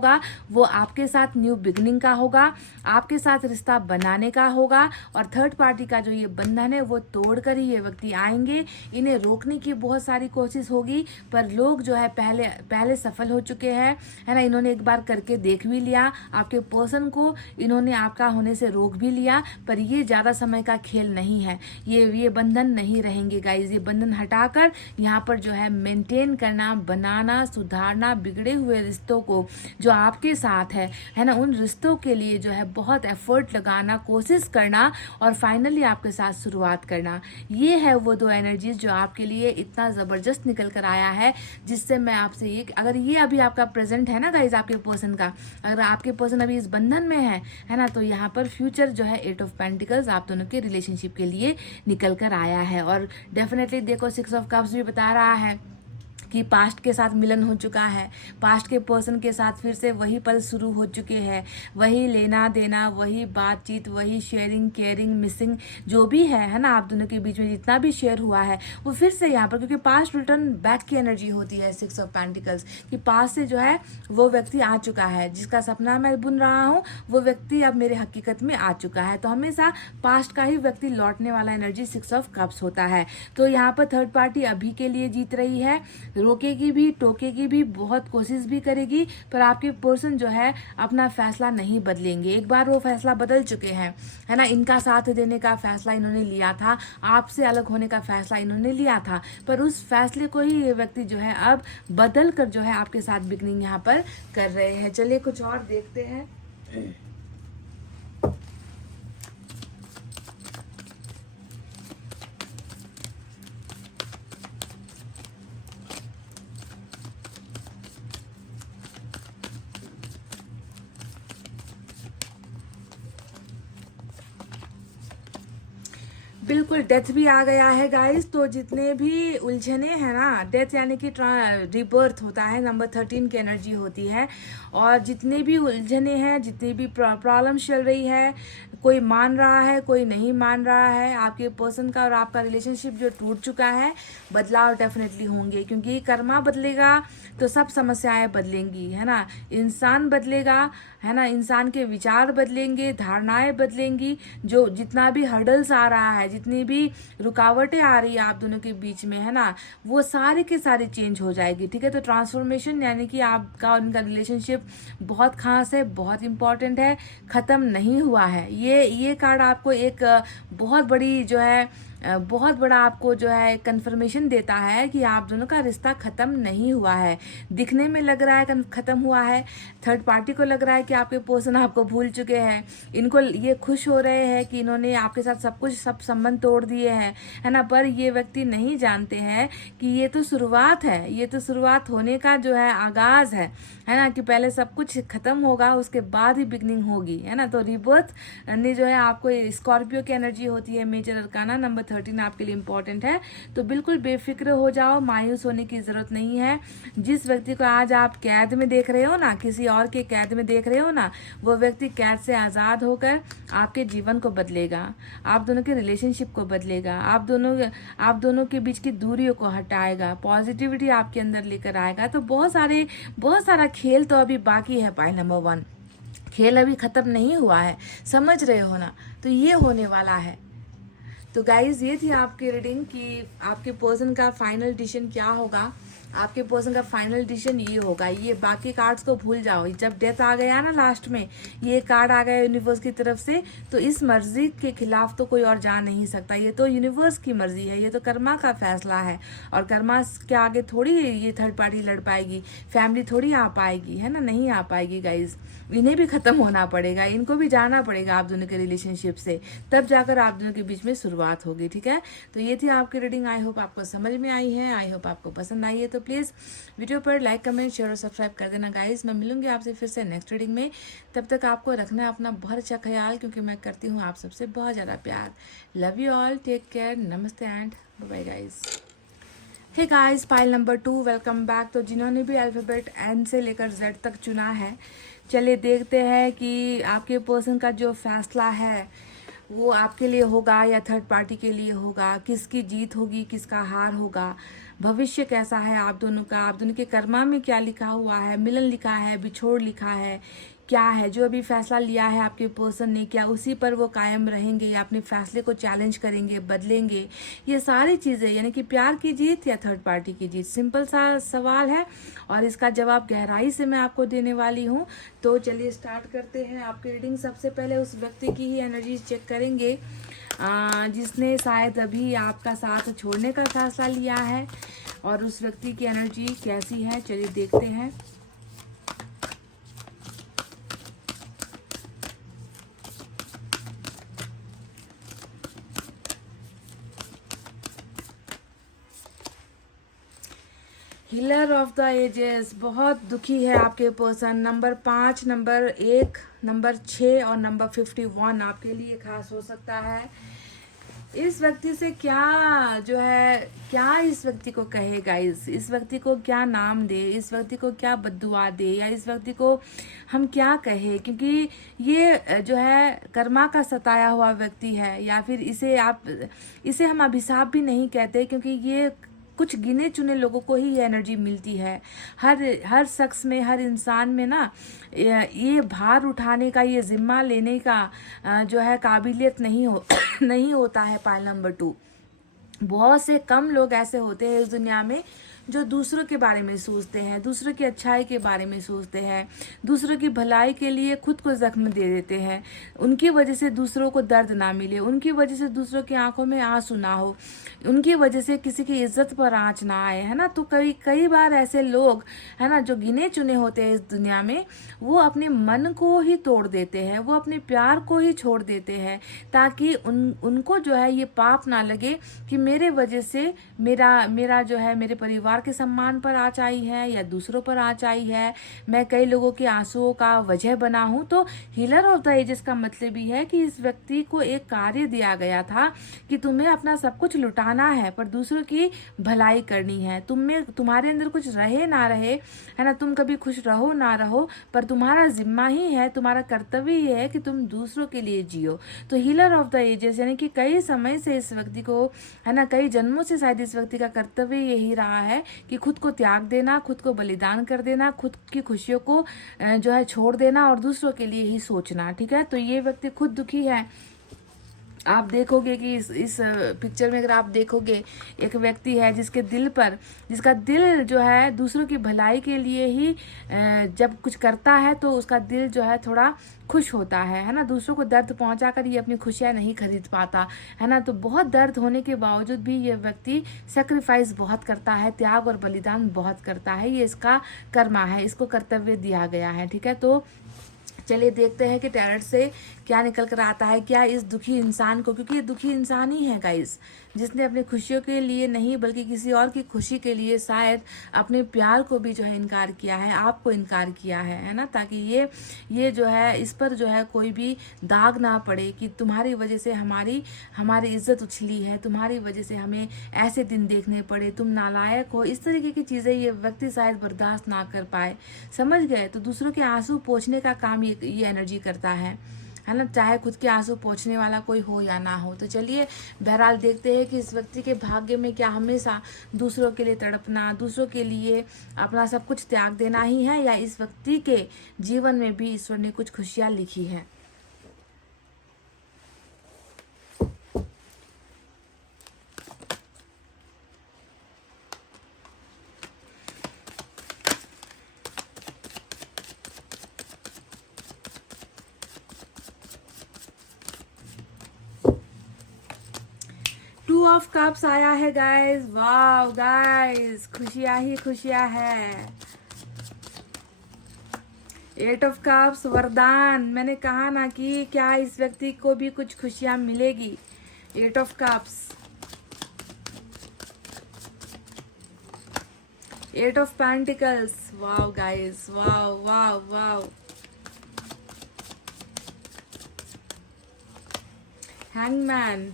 वो आपके साथ न्यू बिगनिंग का होगा, आपके साथ रिश्ता बनाने का होगा, और थर्ड पार्टी का जो ये बंधन है वो तोड़कर ही ये व्यक्ति आएंगे। इन्हें रोकने की बहुत सारी कोशिश होगी, पर लोग जो है पहले सफल हो चुके हैं, है ना, इन्होंने एक बार करके देख भी लिया, आपके पर्सन को इन्होंने आपका होने से रोक भी लिया। पर ये ज्यादा समय का खेल नहीं है, ये बंधन नहीं रहेंगे गाइज। ये बंधन हटाकर यहाँ पर जो है मेंटेन करना, बनाना, सुधारना, बिगड़े हुए रिश्तों को जो आपके साथ है ना, उन रिश्तों के लिए जो है बहुत एफर्ट लगाना, कोशिश करना, और फाइनली आपके साथ शुरुआत करना। ये है वो 2 एनर्जीज जो आपके लिए इतना ज़बरदस्त निकल कर आया है, जिससे मैं आपसे ये, अगर ये अभी आपका प्रेजेंट है ना गाइज, आपके पर्सन का, अगर आपके पर्सन अभी इस बंधन में है ना, तो यहाँ पर फ्यूचर जो है 8 ऑफ पेंटिकल्स आप दोनों के रिलेशनशिप के लिए निकल कर आया है। और डेफिनेटली देखो 6 ऑफ कप्स भी बता रहा है कि पास्ट के साथ मिलन हो चुका है, पास्ट के पर्सन के साथ फिर से वही पल शुरू हो चुके हैं, वही लेना देना, वही बातचीत, वही शेयरिंग केयरिंग मिसिंग जो भी है ना, आप दोनों के बीच में जितना भी शेयर हुआ है वो फिर से यहाँ पर, क्योंकि पास्ट रिटर्न बैक की एनर्जी होती है 6 ऑफ पेंटिकल्स कि पास्ट से जो है वो व्यक्ति आ चुका है, जिसका सपना मैं बुन रहा हूँ वो व्यक्ति अब मेरे हकीकत में आ चुका है। तो हमेशा पास्ट का ही व्यक्ति लौटने वाला एनर्जी 6 ऑफ कप्स होता है। तो यहाँ पर थर्ड पार्टी अभी के लिए जीत रही है, रोकेगी भी टोकेगी भी, बहुत कोशिश भी करेगी, पर आपके पर्सन जो है अपना फैसला नहीं बदलेंगे। एक बार वो फैसला बदल चुके हैं, है ना, इनका साथ देने का फैसला इन्होंने लिया था, आपसे अलग होने का फैसला इन्होंने लिया था, पर उस फैसले को ही ये व्यक्ति जो है अब बदल कर जो है आपके साथ बिगनिंग यहाँ पर कर रहे हैं। चलिए कुछ और देखते हैं। बिल्कुल डेथ भी आ गया है गाइस। तो जितने भी उलझने हैं ना, डेथ यानी कि रिबर्थ होता है, नंबर 13 की एनर्जी होती है, और जितने भी उलझने हैं, जितनी भी प्रॉब्लम चल रही है, कोई मान रहा है कोई नहीं मान रहा है, आपके पर्सन का और आपका रिलेशनशिप जो टूट चुका है, बदलाव डेफिनेटली होंगे, क्योंकि कर्मा बदलेगा तो सब समस्याएं बदलेंगी, है ना, इंसान बदलेगा, है ना, इंसान के विचार बदलेंगे, धारणाएं बदलेंगी, जो जितना भी हर्डल्स आ रहा है, जितनी भी रुकावटें आ रही है आप दोनों के बीच में, है ना, वो सारे के सारे चेंज हो जाएगी। ठीक है, तो ट्रांसफॉर्मेशन यानी कि आपका और उनका रिलेशनशिप बहुत खास है, बहुत इंपॉर्टेंट है, खत्म नहीं हुआ है। ये कार्ड आपको एक बहुत बड़ी जो है बहुत बड़ा आपको जो है कंफर्मेशन देता है कि आप दोनों का रिश्ता खत्म नहीं हुआ है। दिखने में लग रहा है खत्म हुआ है, थर्ड पार्टी को लग रहा है कि आपके पर्सन आपको भूल चुके हैं, इनको ये खुश हो रहे हैं कि इन्होंने आपके साथ सब संबंध तोड़ दिए हैं, है ना, पर ये व्यक्ति नहीं जानते हैं कि ये तो शुरुआत है, ये तो शुरुआत होने का जो है आगाज है ना, कि पहले सब कुछ खत्म होगा उसके बाद ही बिगनिंग होगी, है ना। तो रिबर्थ ने जो है आपको स्कॉर्पियो की एनर्जी होती है, मेजर अरकाना नंबर 13 आपके लिए इंपॉर्टेंट है। तो बिल्कुल बेफिक्र हो जाओ, मायूस होने की जरूरत नहीं है। जिस व्यक्ति को आज आप कैद में देख रहे हो ना, किसी और के कैद में देख रहे हो ना, वो व्यक्ति कैद से आजाद होकर आपके जीवन को बदलेगा, आप दोनों के रिलेशनशिप को बदलेगा, आप दोनों के बीच की दूरियों को हटाएगा, पॉजिटिविटी आपके अंदर लेकर आएगा। तो बहुत सारा खेल तो अभी बाकी है। पाइल नंबर 1, खेल अभी खत्म नहीं हुआ है, समझ रहे हो ना, तो ये होने वाला है। तो गाइज ये थी आपकी रीडिंग कि आपके पर्सन का फाइनल डिसीजन क्या होगा। आपके पर्सन का फाइनल डिसीजन ये होगा, ये बाकी कार्ड्स को भूल जाओ। जब डेथ आ गया ना लास्ट में, ये कार्ड आ गया यूनिवर्स की तरफ से, तो इस मर्जी के खिलाफ तो कोई और जा नहीं सकता। ये तो यूनिवर्स की मर्जी है, ये तो कर्मा का फैसला है, और कर्मा के आगे थोड़ी ये थर्ड पार्टी लड़ पाएगी, फैमिली थोड़ी आ पाएगी, है ना, नहीं आ पाएगी गाइज। इन्हें भी खत्म होना पड़ेगा, इनको भी जाना पड़ेगा आप दोनों के रिलेशनशिप से, तब जाकर आप दोनों के बीच में शुरुआत होगी। ठीक है, तो ये थी आपकी रीडिंग। आई होप आपको समझ में आई है, आई होप आपको पसंद आई है। तो प्लीज़ वीडियो पर लाइक कमेंट शेयर और सब्सक्राइब कर देना गाइज। मैं मिलूंगी आपसे फिर से नेक्स्ट रीडिंग में, तब तक आपको रखना है अपना बहुत अच्छा ख्याल, क्योंकि मैं करती हूँ आप सबसे बहुत ज़्यादा प्यार। Love you all, take care, नमस्ते and bye guys. Hey guys, pile number 2, welcome back. तो जिन्होंने भी अल्फ़ाबेट एन से लेकर जेड तक चुना है, चलिए देखते हैं कि आपके पर्सन का जो फैसला है वो आपके लिए होगा या थर्ड पार्टी के लिए होगा, किसकी जीत होगी किसका हार होगा, भविष्य कैसा है आप दोनों का, आप दोनों के कर्मा में क्या लिखा हुआ है, मिलन लिखा है, बिछोड़ लिखा है, क्या है जो अभी फैसला लिया है आपके पर्सन ने, क्या उसी पर वो कायम रहेंगे या अपने फैसले को चैलेंज करेंगे, बदलेंगे। ये सारी चीज़ें यानी कि प्यार की जीत या थर्ड पार्टी की जीत, सिंपल सा सवाल है और इसका जवाब गहराई से मैं आपको देने वाली हूँ। तो चलिए स्टार्ट करते हैं आपकी रीडिंग। सबसे पहले उस व्यक्ति की ही एनर्जी चेक करेंगे जिसने शायद अभी आपका साथ छोड़ने का फैसला लिया है, और उस व्यक्ति की एनर्जी कैसी है, चलिए देखते हैं। हीलर ऑफ द एजेस, बहुत दुखी है आपके पर्सन। नंबर 5, नंबर 1, नंबर 6 और नंबर 51 आपके लिए खास हो सकता है। इस व्यक्ति से क्या जो है, क्या इस व्यक्ति को कहे गाइस, इस व्यक्ति को क्या नाम दे, इस व्यक्ति को क्या बद्दुआ दे, या इस व्यक्ति को हम क्या कहे, क्योंकि ये जो है कर्मा का सताया हुआ व्यक्ति है, या फिर इसे हम अभिशाप भी नहीं कहते, क्योंकि ये कुछ गिने चुने लोगों को ही ये एनर्जी मिलती है। हर शख्स में, हर इंसान में ना ये भार उठाने का, ये जिम्मा लेने का जो है काबिलियत नहीं होता है। पाइल नंबर 2, बहुत से कम लोग ऐसे होते हैं इस दुनिया में जो दूसरों के बारे में सोचते हैं, दूसरों की अच्छाई के बारे में सोचते हैं, दूसरों की भलाई के लिए खुद को जख्म दे देते हैं। उनकी वजह से दूसरों को दर्द ना मिले, उनकी वजह से दूसरों की आंखों में आंसू ना हो, उनकी वजह से किसी की इज्जत पर आंच ना आए, है ना। तो कई बार ऐसे लोग, है ना, जो गिने चुने होते हैं इस दुनिया में, वो अपने मन को ही तोड़ देते हैं, वो अपने प्यार को ही छोड़ देते हैं, ताकि उनको जो है ये पाप ना लगे कि मेरे वजह से मेरा जो है मेरे परिवार के सम्मान पर आँच आई है या दूसरों पर आँच आई है, मैं कई लोगों के आंसुओं का वजह बना हूं। तो हीलर ऑफ द एजेस का मतलब ही है कि इस व्यक्ति को एक कार्य दिया गया था कि तुम्हें अपना सब कुछ लुटाना है, पर दूसरों की भलाई करनी है। तुम्हारे अंदर कुछ रहे ना रहे, है ना, तुम कभी खुश रहो ना रहो, पर तुम्हारा जिम्मा ही है, तुम्हारा कर्तव्य ही है कि तुम दूसरों के लिए जियो। तो हीलर ऑफ द एजेस यानी कि कई समय से इस व्यक्ति को, है ना, कई जन्मों से शायद इस व्यक्ति का कर्तव्य यही रहा है कि खुद को त्याग देना, खुद को बलिदान कर देना, खुद की खुशियों को जो है छोड़ देना और दूसरों के लिए ही सोचना। ठीक है, तो ये व्यक्ति खुद दुखी है। आप देखोगे कि इस पिक्चर में अगर आप देखोगे, एक व्यक्ति है जिसका दिल जो है दूसरों की भलाई के लिए ही जब कुछ करता है तो उसका दिल जो है थोड़ा खुश होता है ना। दूसरों को दर्द पहुंचाकर ये अपनी खुशियां नहीं खरीद पाता, है ना। तो बहुत दर्द होने के बावजूद भी ये व्यक्ति सेक्रीफाइस बहुत करता है, त्याग और बलिदान बहुत करता है। ये इसका कर्मा है, इसको कर्तव्य दिया गया है। ठीक है, तो चलिए देखते हैं कि टैरेट से क्या निकल कर आता है, क्या इस दुखी इंसान को, क्योंकि ये दुखी इंसान ही है गाइस, जिसने अपनी खुशियों के लिए नहीं बल्कि किसी और की खुशी के लिए शायद अपने प्यार को भी जो है इनकार किया है, आपको इनकार किया है ना, ताकि ये जो है इस पर जो है कोई भी दाग ना पड़े कि तुम्हारी वजह से हमारी इज्जत उछली है, तुम्हारी वजह से हमें ऐसे दिन देखने पड़े, तुम नालायक हो, इस तरीके की चीज़ें ये व्यक्ति शायद बर्दाश्त ना कर पाए। समझ गए? तो दूसरों के आंसू पोंछने का काम ये एनर्जी करता है ना, चाहे खुद के आंसू पोंछने वाला कोई हो या ना हो। तो चलिए बहरहाल देखते हैं कि इस व्यक्ति के भाग्य में क्या हमेशा दूसरों के लिए तड़पना, दूसरों के लिए अपना सब कुछ त्याग देना ही है, या इस व्यक्ति के जीवन में भी ईश्वर ने कुछ खुशियां लिखी है। टू ऑफ कप्स आया है गाइस। वाव गाइस, खुशियां ही खुशियां है। एट ऑफ कप्स वरदान, मैंने कहा ना कि क्या इस व्यक्ति को भी कुछ खुशियां मिलेगी। Eight of cups, eight of pentacles. Wow guys, wow wow wow. Hangman,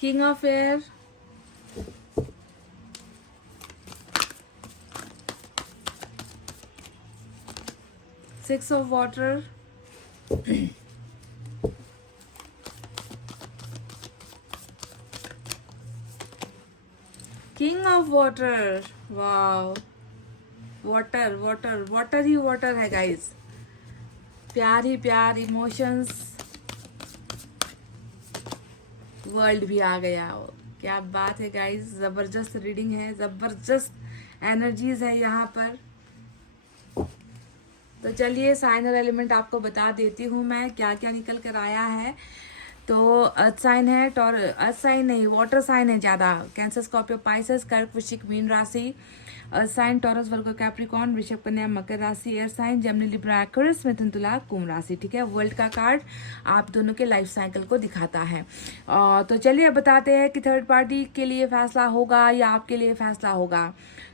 king of air, six of water, king of water. Wow, water water water ही वाटर है गाइस, प्यार ही प्यार, इमोशंस, वर्ल्ड भी आ गया। क्या बात है गाइस, जबरदस्त रीडिंग है, जबरदस्त एनर्जीज है यहाँ पर। तो चलिए साइनर एलिमेंट आपको बता देती हूँ मैं क्या क्या निकल कर आया है। तो अर्थ साइन है, अर्थ साइन नहीं, वाटर साइन है ज़्यादा। कैंसर, स्कॉर्पियो, पाइसेस, कर्क, वृश्चिक, मीन राशि। Earth sign Taurus, Virgo, Capricorn, वृषभ, कन्या, मकर राशि। Air sign Gemini, Libra, Aquarius, मिथुन, तुला, कुंभ राशि। ठीक है, वर्ल्ड का कार्ड आप दोनों के लाइफ साइकिल को दिखाता है। तो चलिए अब बताते हैं कि थर्ड पार्टी के लिए फैसला होगा या आपके लिए फैसला होगा।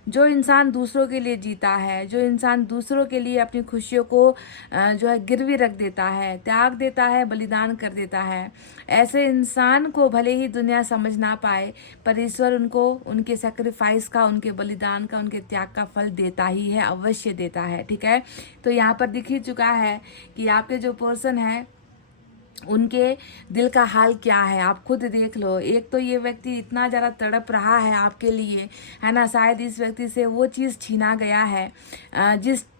जो इंसान दूसरों के लिए जीता है, जो इंसान दूसरों के लिए अपनी खुशियों को जो है गिरवी रख देता है, त्याग देता है, बलिदान कर देता है, ऐसे इंसान को भले ही दुनिया समझ ना पाए, पर ईश्वर उनको उनके सेक्रीफाइस का, उनके बलिदान का, उनके त्याग का फल देता ही है, अवश्य देता है। ठीक है, तो यहाँ पर दिख ही चुका है कि आपके जो पर्सन है उनके दिल का हाल क्या है, आप खुद देख लो। एक तो ये व्यक्ति इतना ज़्यादा तड़प रहा है आपके लिए, है ना। शायद इस व्यक्ति से वो चीज़ छीना गया है,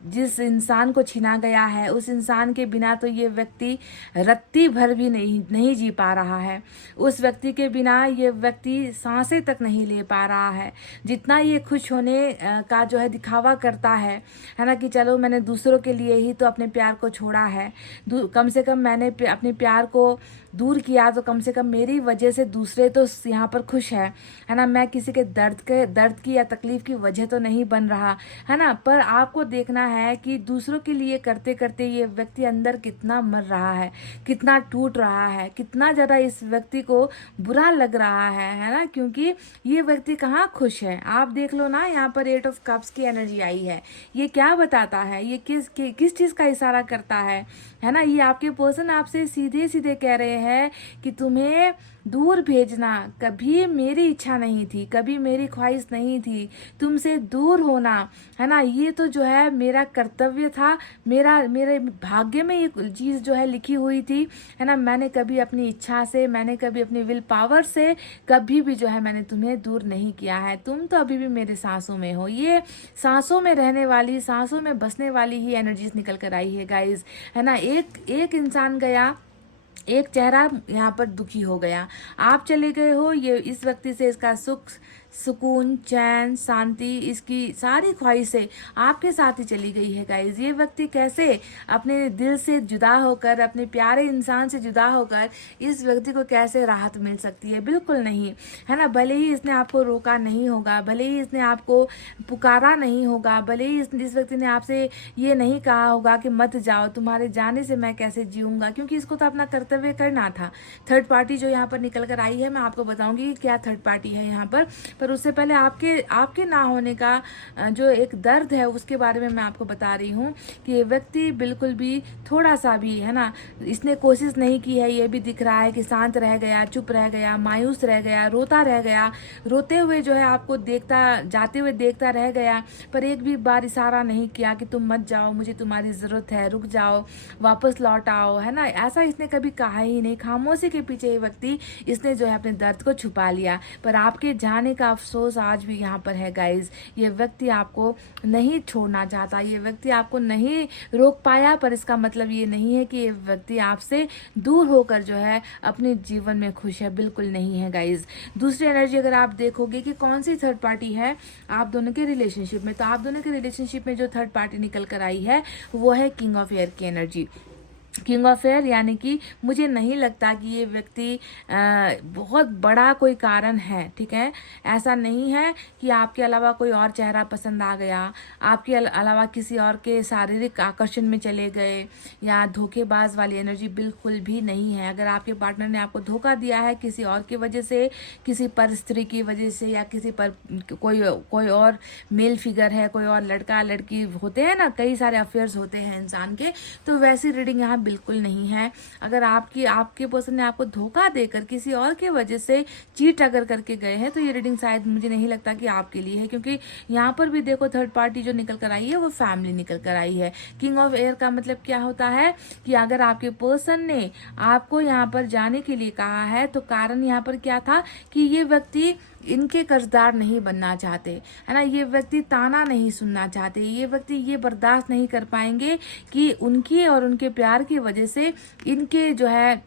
जिस इंसान को छीना गया है उस इंसान के बिना तो ये व्यक्ति रत्ती भर भी नहीं जी पा रहा है। उस व्यक्ति के बिना ये व्यक्ति सांसें तक नहीं ले पा रहा है। जितना ये खुश होने का जो है दिखावा करता है ना, कि चलो मैंने दूसरों के लिए ही तो अपने प्यार को छोड़ा है, कम से कम मैंने अपने प्यार को दूर किया, तो कम से कम मेरी वजह से दूसरे तो यहाँ पर खुश है ना। मैं किसी के दर्द की या तकलीफ की वजह तो नहीं बन रहा, है ना। पर आपको देखना है कि दूसरों के लिए करते करते ये व्यक्ति अंदर कितना मर रहा है, कितना टूट रहा है, कितना ज़्यादा इस व्यक्ति को बुरा लग रहा है ना। क्योंकि ये व्यक्ति कहाँ खुश है, आप देख लो ना। यहाँ पर 8 ऑफ कप्स की एनर्जी आई है। ये क्या बताता है, ये किस चीज़ का इशारा करता है ना। ये आपके पर्सन आपसे सीधे सीधे कह रहे हैं कि तुम्हें दूर भेजना कभी मेरी इच्छा नहीं थी, कभी मेरी ख्वाहिश नहीं थी, तुमसे दूर होना, है ना। ये तो जो है मेरा कर्तव्य था, मेरे भाग्य में ये चीज़ जो है लिखी हुई थी, है ना। मैंने कभी अपनी इच्छा से, मैंने कभी अपनी विल पावर से कभी भी जो है मैंने तुम्हें दूर नहीं किया है। तुम तो अभी भी मेरे सांसों में हो। ये सांसों में रहने वाली, सांसों में बसने वाली ही एनर्जीज निकल कर आई है गाइज, है ना। एक इंसान गया, एक चेहरा यहाँ पर दुखी हो गया, आप चले गए हो। ये इस व्यक्ति से इसका सुख, सुकून, चैन, शांति, इसकी सारी ख्वाहिशें आपके साथ ही चली गई है गाइज। ये व्यक्ति कैसे अपने दिल से जुदा होकर, अपने प्यारे इंसान से जुदा होकर, इस व्यक्ति को कैसे राहत मिल सकती है? बिल्कुल नहीं, है ना। भले ही इसने आपको रोका नहीं होगा, भले ही इसने आपको पुकारा नहीं होगा, भले ही इस व्यक्ति ने आपसे ये नहीं कहा होगा कि मत जाओ, तुम्हारे जाने से मैं कैसे जीऊँगा, क्योंकि इसको तो अपना कर्तव्य करना था। थर्ड पार्टी जो यहाँ पर निकल कर आई है, मैं आपको बताऊंगी कि क्या थर्ड पार्टी है यहाँ पर उससे पहले आपके ना होने का जो एक दर्द है उसके बारे में मैं आपको बता रही हूँ कि ये व्यक्ति बिल्कुल भी थोड़ा सा भी, है ना, इसने कोशिश नहीं की है। ये भी दिख रहा है कि शांत रह गया, चुप रह गया, मायूस रह गया, रोता रह गया, रोते हुए जो है आपको जाते हुए देखता रह गया, पर एक भी बार इशारा नहीं किया कि तुम मत जाओ, मुझे तुम्हारी ज़रूरत है, रुक जाओ, वापस लौट आओ, है ना। ऐसा इसने कभी कहा ही नहीं। खामोशी के पीछे ये व्यक्ति, इसने जो है अपने दर्द को छुपा लिया। पर आपके जाने का अफसोस आज भी यहाँ पर है गाइज। ये व्यक्ति आपको नहीं छोड़ना चाहता, ये व्यक्ति आपको नहीं रोक पाया, पर इसका मतलब ये नहीं है कि ये व्यक्ति आपसे दूर होकर जो है अपने जीवन में खुश है, बिल्कुल नहीं है गाइज। दूसरी एनर्जी अगर आप देखोगे कि कौन सी थर्ड पार्टी है आप दोनों के रिलेशनशिप में, तो आप दोनों के रिलेशनशिप में जो थर्ड पार्टी निकल कर आई है वो है किंग ऑफ एयर की एनर्जी। किंग ऑफ एयर यानी कि मुझे नहीं लगता कि ये व्यक्ति बहुत बड़ा कोई कारण है, ठीक है। ऐसा नहीं है कि आपके अलावा कोई और चेहरा पसंद आ गया, आपके अलावा किसी और के शारीरिक आकर्षण में चले गए, या धोखेबाज वाली एनर्जी बिल्कुल भी नहीं है। अगर आपके पार्टनर ने आपको धोखा दिया है किसी और की वजह से, किसी पर स्त्री की वजह से, या किसी पर कोई और मेल फिगर है, कोई और लड़का लड़की होते हैं ना, कई सारे अफेयर्स होते हैं इंसान के, तो वैसी रीडिंग यहाँ बिल्कुल नहीं है। अगर आपके पर्सन ने आपको धोखा देकर किसी और के वजह से चीट अगर करके गए हैं, तो ये रीडिंग शायद मुझे नहीं लगता कि आपके लिए है, क्योंकि यहाँ पर भी देखो थर्ड पार्टी जो निकल कर आई है वो फैमिली निकल कर आई है। किंग ऑफ एयर का मतलब क्या होता है कि अगर आपके पर्सन ने आपको यहाँ पर जाने के लिए कहा है, तो कारण यहाँ पर क्या था कि ये व्यक्ति इनके कर्जदार नहीं बनना चाहते, है ना। ये व्यक्ति ताना नहीं सुनना चाहते, ये व्यक्ति ये बर्दाश्त नहीं कर पाएंगे कि उनकी और उनके प्यार की वजह से इनके जो है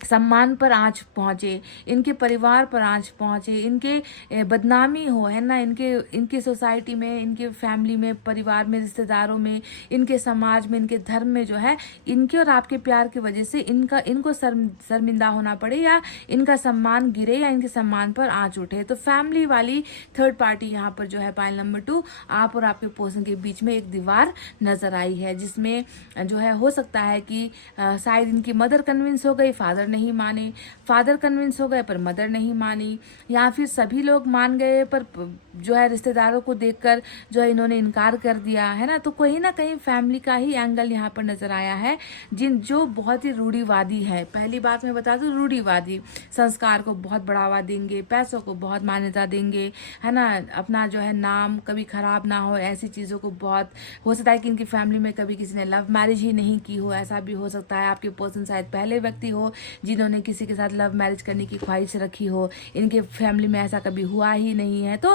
सम्मान पर आँच पहुँचे, इनके परिवार पर आँच पहुँचे, इनके बदनामी हो, है ना, इनकी सोसाइटी में, इनके फैमिली में, परिवार में, रिश्तेदारों में, इनके समाज में, इनके धर्म में जो है इनके और आपके प्यार की वजह से इनको शर्मिंदा होना पड़े, या इनका सम्मान गिरे, या इनके सम्मान पर आँच उठे। तो फैमिली वाली थर्ड पार्टी यहाँ पर जो है पाइल नंबर 2, आप और आपके पर्सन के बीच में एक दीवार नजर आई है, जिसमें जो है हो सकता है कि शायद इनकी मदर कन्विंस हो गई, फादर नहीं माने, फादर कन्विंस हो गए पर मदर नहीं मानी, या फिर सभी लोग मान गए पर जो है रिश्तेदारों को देखकर जो है इन्होंने इनकार कर दिया, है ना। तो कहीं ना कहीं फैमिली का ही एंगल यहाँ पर नजर आया है, जो बहुत ही रूढ़िवादी है। पहली बात मैं बता दूं, रूढ़िवादी, संस्कार को बहुत बढ़ावा देंगे, पैसों को बहुत मान्यता देंगे, है ना, अपना जो है नाम कभी खराब ना हो, ऐसी चीज़ों को बहुत, हो सकता है कि इनकी फैमिली में कभी किसी ने लव मैरिज ही नहीं की हो, ऐसा भी हो सकता है। आपके पर्सन शायद पहले व्यक्ति हो जिन्होंने किसी के साथ लव मैरिज करने की ख्वाहिश रखी हो, इनके फैमिली में ऐसा कभी हुआ ही नहीं है। तो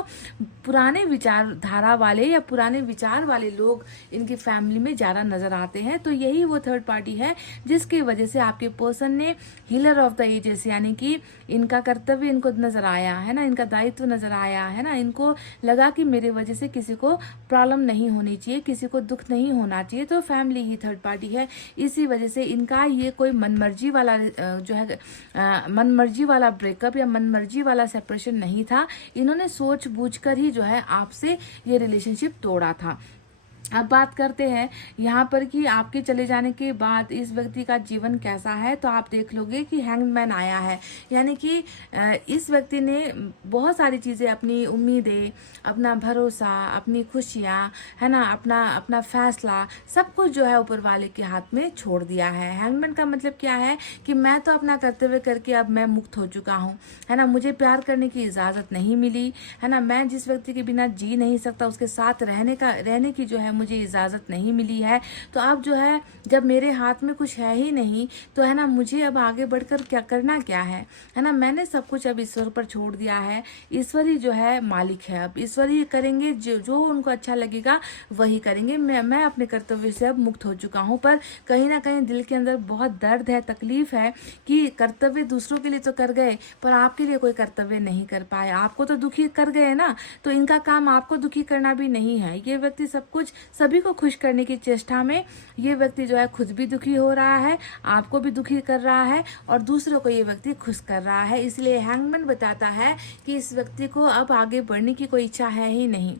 पुराने विचारधारा वाले या पुराने विचार वाले लोग इनकी फैमिली में ज़्यादा नजर आते हैं। तो यही वो थर्ड पार्टी है जिसकी वजह से आपके पर्सन ने हीलर ऑफ द एजेस, यानी कि इनका कर्तव्य इनको नजर आया, है ना, इनका दायित्व नजर आया, है ना, इनको लगा कि मेरे वजह से किसी को प्रॉब्लम नहीं होनी चाहिए, किसी को दुख नहीं होना चाहिए। तो फैमिली ही थर्ड पार्टी है। इसी वजह से इनका ये कोई मनमर्जी वाला जो है मनमर्जी वाला ब्रेकअप या मनमर्जी वाला सेपरेशन नहीं था। इन्होंने सोच बूझ कर ही जो है आपसे ये रिलेशनशिप तोड़ा था। अब बात करते हैं यहाँ पर कि आपके चले जाने के बाद इस व्यक्ति का जीवन कैसा है। तो आप देख लोगे कि हैंगमैन आया है, यानी कि इस व्यक्ति ने बहुत सारी चीज़ें, अपनी उम्मीदें, अपना भरोसा, अपनी खुशियाँ, है ना, अपना फैसला, सब कुछ जो है ऊपर वाले के हाथ में छोड़ दिया है। हैंगमैन का मतलब क्या है कि मैं तो अपना कर्तव्य करके अब मैं मुक्त हो चुका हूँ, है ना, मुझे प्यार करने की इजाज़त नहीं मिली, है ना, मैं जिस व्यक्ति के बिना जी नहीं सकता उसके साथ रहने की जो है मुझे इजाज़त नहीं मिली है। तो अब जो है जब मेरे हाथ में कुछ है ही नहीं, तो है ना, मुझे अब आगे बढ़कर क्या करना क्या है ना, मैंने सब कुछ अब ईश्वर पर छोड़ दिया है। ईश्वर ही जो है मालिक है, अब ईश्वर ही करेंगे, जो उनको अच्छा लगेगा वही करेंगे। मैं अपने कर्तव्य से अब मुक्त हो चुका हूँ। पर कहीं ना कहीं दिल के अंदर बहुत दर्द है, तकलीफ है कि कर्तव्य दूसरों के लिए तो कर गए पर आपके लिए कोई कर्तव्य नहीं कर पाए, आपको तो दुखी कर गए ना, तो इनका काम आपको दुखी करना भी नहीं है। ये व्यक्ति सब कुछ सभी को खुश करने की चेष्टा में ये व्यक्ति जो है खुद भी दुखी हो रहा है, आपको भी दुखी कर रहा है और दूसरों को ये व्यक्ति खुश कर रहा है। इसलिए हैंगमैन बताता है कि इस व्यक्ति को अब आगे बढ़ने की कोई इच्छा है ही नहीं,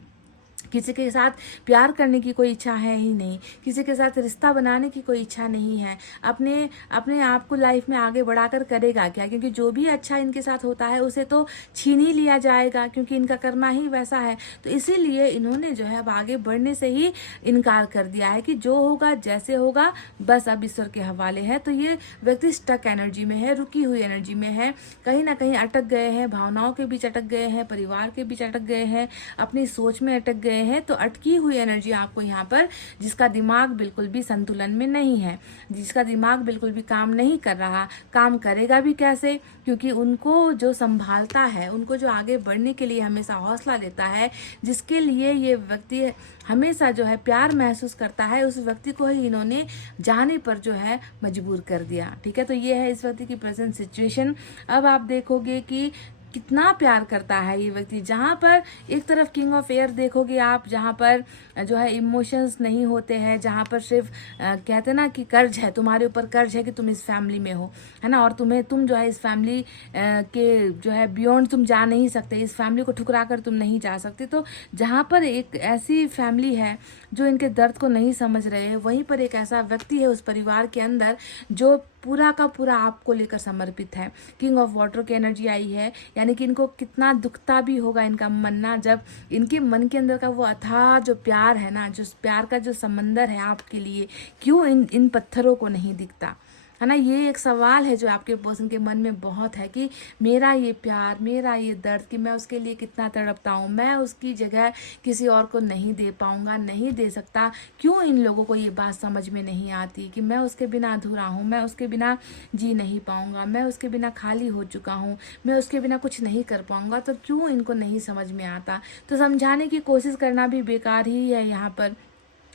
किसी के साथ प्यार करने की कोई इच्छा है ही नहीं, किसी के साथ रिश्ता बनाने की कोई इच्छा नहीं है। अपने आप को लाइफ में आगे बढ़ाकर करेगा क्या, क्योंकि जो भी अच्छा इनके साथ होता है उसे तो छीन ही लिया जाएगा, क्योंकि इनका कर्मा ही वैसा है। तो इसीलिए इन्होंने जो है अब आगे बढ़ने से ही इनकार कर दिया है कि जो होगा जैसे होगा बस अब ईश्वर के हवाले है। तो ये व्यक्ति स्टक एनर्जी में है, रुकी हुई एनर्जी में है, कहीं ना कहीं अटक गए हैं, भावनाओं के बीच अटक गए हैं, परिवार के बीच अटक गए हैं, अपनी सोच में अटक गए हैं। तो अटकी हुई एनर्जी आपको यहाँ पर, जिसका दिमाग बिल्कुल भी संतुलन में नहीं है, जिसका दिमाग बिल्कुल भी काम नहीं कर रहा, काम करेगा भी कैसे, क्योंकि उनको जो संभालता है, उनको जो आगे बढ़ने के लिए हमेशा हौसला देता है, जिसके लिए ये व्यक्ति हमेशा जो है प्यार महसूस करता है, उस व्यक्ति को ही इन्होंने जाने पर जो है मजबूर कर दिया। ठीक है, तो ये है इस व्यक्ति की प्रेजेंट सिचुएशन। अब आप देखोगे कि कितना प्यार करता है ये व्यक्ति। जहाँ पर एक तरफ किंग ऑफ एयर देखोगे आप, जहाँ पर जो है इमोशंस नहीं होते हैं, जहाँ पर सिर्फ कहते ना कि कर्ज है, तुम्हारे ऊपर कर्ज है कि तुम इस फैमिली में हो, है ना, और तुम जो है इस फैमिली के जो है बियॉन्ड तुम जा नहीं सकते, इस फैमिली को ठुकरा कर तुम नहीं जा सकते। तो जहाँ पर एक ऐसी फैमिली है जो इनके दर्द को नहीं समझ रहे हैं, वहीं पर एक ऐसा व्यक्ति है उस परिवार के अंदर जो पूरा का पूरा आपको लेकर समर्पित है। किंग ऑफ वाटर की एनर्जी आई है, यानी कि इनको कितना दुखता भी होगा इनका मन ना, जब इनके मन के अंदर का वो अथाह जो प्यार है ना, जो प्यार का जो समंदर है आपके लिए, क्यों इन पत्थरों को नहीं दिखता, है ना। ये एक सवाल है जो आपके पर्सन के मन में बहुत है कि मेरा ये प्यार, मेरा ये दर्द, कि मैं उसके लिए कितना तड़पता हूँ, मैं उसकी जगह किसी और को नहीं दे पाऊँगा, नहीं दे सकता। क्यों इन लोगों को ये बात समझ में नहीं आती कि मैं उसके बिना अधूरा हूँ, मैं उसके बिना जी नहीं पाऊँगा, मैं उसके बिना खाली हो चुका हूँ, मैं उसके बिना कुछ नहीं कर पाऊँगा। तो क्यों इनको नहीं समझ में आता। तो समझाने की कोशिश करना भी बेकार ही है यहाँ पर।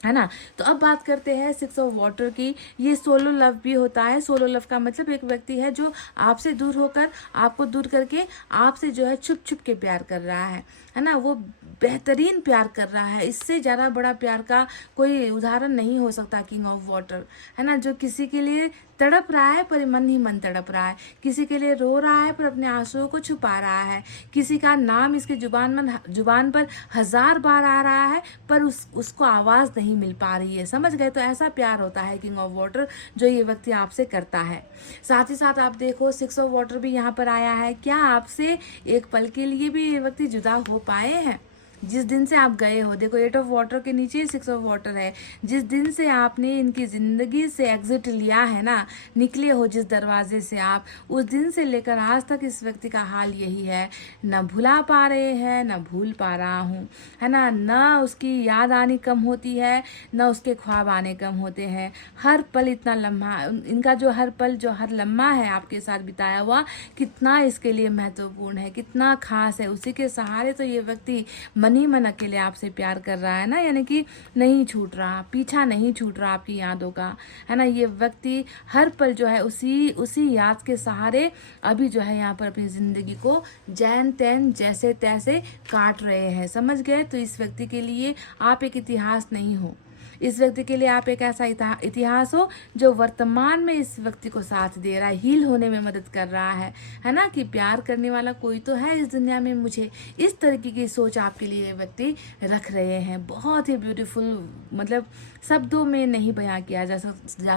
है ना। तो अब बात करते हैं 6 ऑफ वाटर की। ये सोलो लव भी होता है। सोलो लव का मतलब एक व्यक्ति है जो आपसे दूर होकर, आपको दूर करके आपसे जो है छुप छुप के प्यार कर रहा है ना। वो बेहतरीन प्यार कर रहा है। इससे ज़्यादा बड़ा प्यार का कोई उदाहरण नहीं हो सकता किंग ऑफ वाटर, है ना। जो किसी के लिए तड़प रहा है पर मन ही मन तड़प रहा है, किसी के लिए रो रहा है पर अपने आंसुओं को छुपा रहा है, किसी का नाम इसके जुबान पर 1000 बार आ रहा है पर उसको आवाज़ नहीं मिल पा रही है। समझ गए? तो ऐसा प्यार होता है किंग ऑफ वाटर जो ये व्यक्ति आपसे करता है। साथ ही साथ आप देखो 6 ऑफ वाटर भी यहाँ पर आया है। क्या आपसे एक पल के लिए भी ये व्यक्ति जुदा हो पाए हैं? जिस दिन से आप गए हो, देखो 8 ऑफ वाटर के नीचे 6 ऑफ वाटर है। जिस दिन से आपने इनकी ज़िंदगी से एग्जिट लिया है ना, निकले हो जिस दरवाजे से आप, उस दिन से लेकर आज तक इस व्यक्ति का हाल यही है। न भुला पा रहे हैं, न भूल पा रहा हूँ, है ना। न उसकी याद आनी कम होती है, न उसके ख्वाब आने कम होते हैं। हर पल इतना लम्हा, इनका जो हर पल, जो हर लम्हा है आपके साथ बिताया हुआ, कितना इसके लिए महत्वपूर्ण है, कितना खास है। उसी के सहारे तो ये व्यक्ति मन ही मन अकेले आपसे प्यार कर रहा है ना, यानी कि नहीं छूट रहा, पीछा नहीं छूट रहा आपकी यादों का, है ना। ये व्यक्ति हर पल जो है उसी याद के सहारे अभी जो है यहाँ पर अपनी ज़िंदगी को जैन तैन जैसे तैसे काट रहे हैं। समझ गए? तो इस व्यक्ति के लिए आप एक इतिहास नहीं हो, इस व्यक्ति के लिए आप एक ऐसा इतिहास हो जो वर्तमान में इस व्यक्ति को साथ दे रहा है, हील होने में मदद कर रहा है ना। कि प्यार करने वाला कोई तो है इस दुनिया में मुझे। इस तरीके की सोच आपके लिए व्यक्ति रख रहे हैं। बहुत ही ब्यूटीफुल, मतलब शब्दों में नहीं बयां किया जा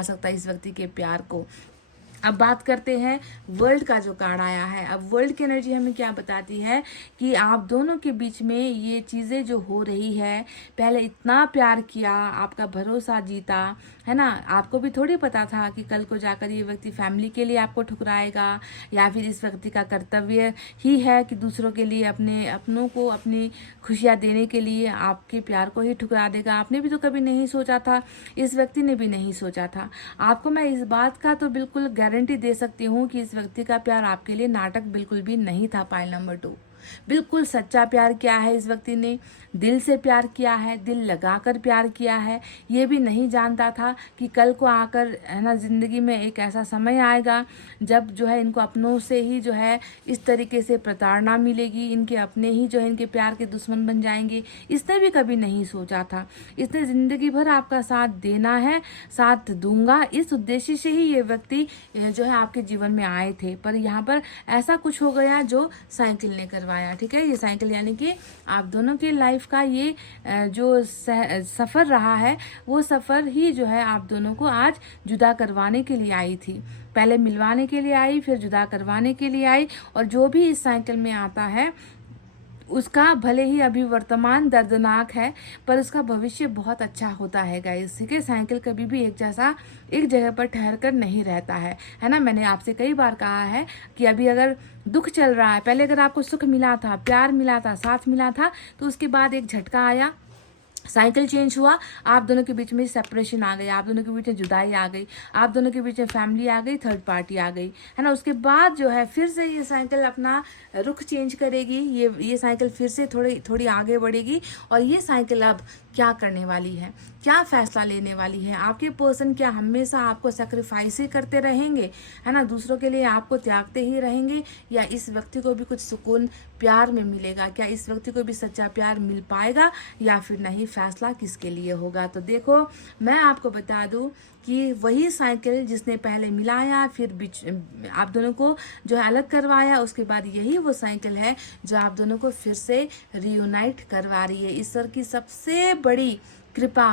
सकता इस व्यक्ति के प्यार को। अब बात करते हैं वर्ल्ड का जो कार्ड आया है। अब वर्ल्ड की एनर्जी हमें क्या बताती है कि आप दोनों के बीच में ये चीज़ें जो हो रही है, पहले इतना प्यार किया, आपका भरोसा जीता, है ना। आपको भी थोड़ी पता था कि कल को जाकर ये व्यक्ति फैमिली के लिए आपको ठुकराएगा, या फिर इस व्यक्ति का कर्तव्य ही है कि दूसरों के लिए, अपनों को अपनी खुशियाँ देने के लिए आपके प्यार को ही ठुकरा देगा। आपने भी तो कभी नहीं सोचा था, इस व्यक्ति ने भी नहीं सोचा था। आपको मैं इस बात का तो बिल्कुल गारंटी दे सकती हूँ कि इस व्यक्ति का प्यार आपके लिए नाटक बिल्कुल भी नहीं था। पाइल नंबर 2, बिल्कुल सच्चा प्यार किया है इस व्यक्ति ने, दिल से प्यार किया है, दिल लगाकर प्यार किया है। ये भी नहीं जानता था कि कल को आकर, है ना, ज़िंदगी में एक ऐसा समय आएगा जब जो है इनको अपनों से ही जो है इस तरीके से प्रताड़ना मिलेगी, इनके अपने ही जो है इनके प्यार के दुश्मन बन जाएंगे। इसने भी कभी नहीं सोचा था। इसने ज़िंदगी भर आपका साथ देना है, साथ दूंगा, इस उद्देश्य से ही ये व्यक्ति जो है आपके जीवन में आए थे। पर यहाँ पर ऐसा कुछ हो गया जो साइकिल ने करवाया। ठीक है, ये साइकिल यानी कि आप दोनों के लाइफ का ये जो सफ़र रहा है, वो सफ़र ही जो है आप दोनों को आज जुदा करवाने के लिए आई थी। पहले मिलवाने के लिए आई, फिर जुदा करवाने के लिए आई। और जो भी इस साइकिल में आता है उसका भले ही अभी वर्तमान दर्दनाक है, पर उसका भविष्य बहुत अच्छा होता है गाइस। ठीक है, साइकिल कभी भी एक जगह पर ठहर कर नहीं रहता है ना। मैंने आपसे कई बार कहा है कि अभी अगर दुख चल रहा है, पहले अगर आपको सुख मिला था, प्यार मिला था, साथ मिला था, तो उसके बाद एक झटका आया, साइकिल चेंज हुआ, आप दोनों के बीच में सेपरेशन आ गई, आप दोनों के बीच में जुदाई आ गई, आप दोनों के बीच में फैमिली आ गई, थर्ड पार्टी आ गई, है ना। उसके बाद जो है फिर से ये साइकिल अपना रुख चेंज करेगी, ये साइकिल फिर से थोड़ी आगे बढ़ेगी। और ये साइकिल अब क्या करने वाली है, क्या फैसला लेने वाली है? आपके पर्सन क्या हमेशा आपको सेक्रीफाइस ही करते रहेंगे, है ना, दूसरों के लिए आपको त्यागते ही रहेंगे, या इस व्यक्ति को भी कुछ सुकून प्यार में मिलेगा? क्या इस व्यक्ति को भी सच्चा प्यार मिल पाएगा या फिर नहीं? फैसला किसके लिए होगा? तो देखो, मैं आपको बता दूं कि वही साइकिल जिसने पहले मिलाया, फिर बीच आप दोनों को जो है अलग करवाया, उसके बाद यही वो साइकिल है जो आप दोनों को फिर से रियूनाइट करवा रही है। ईश्वर की सबसे बड़ी कृपा,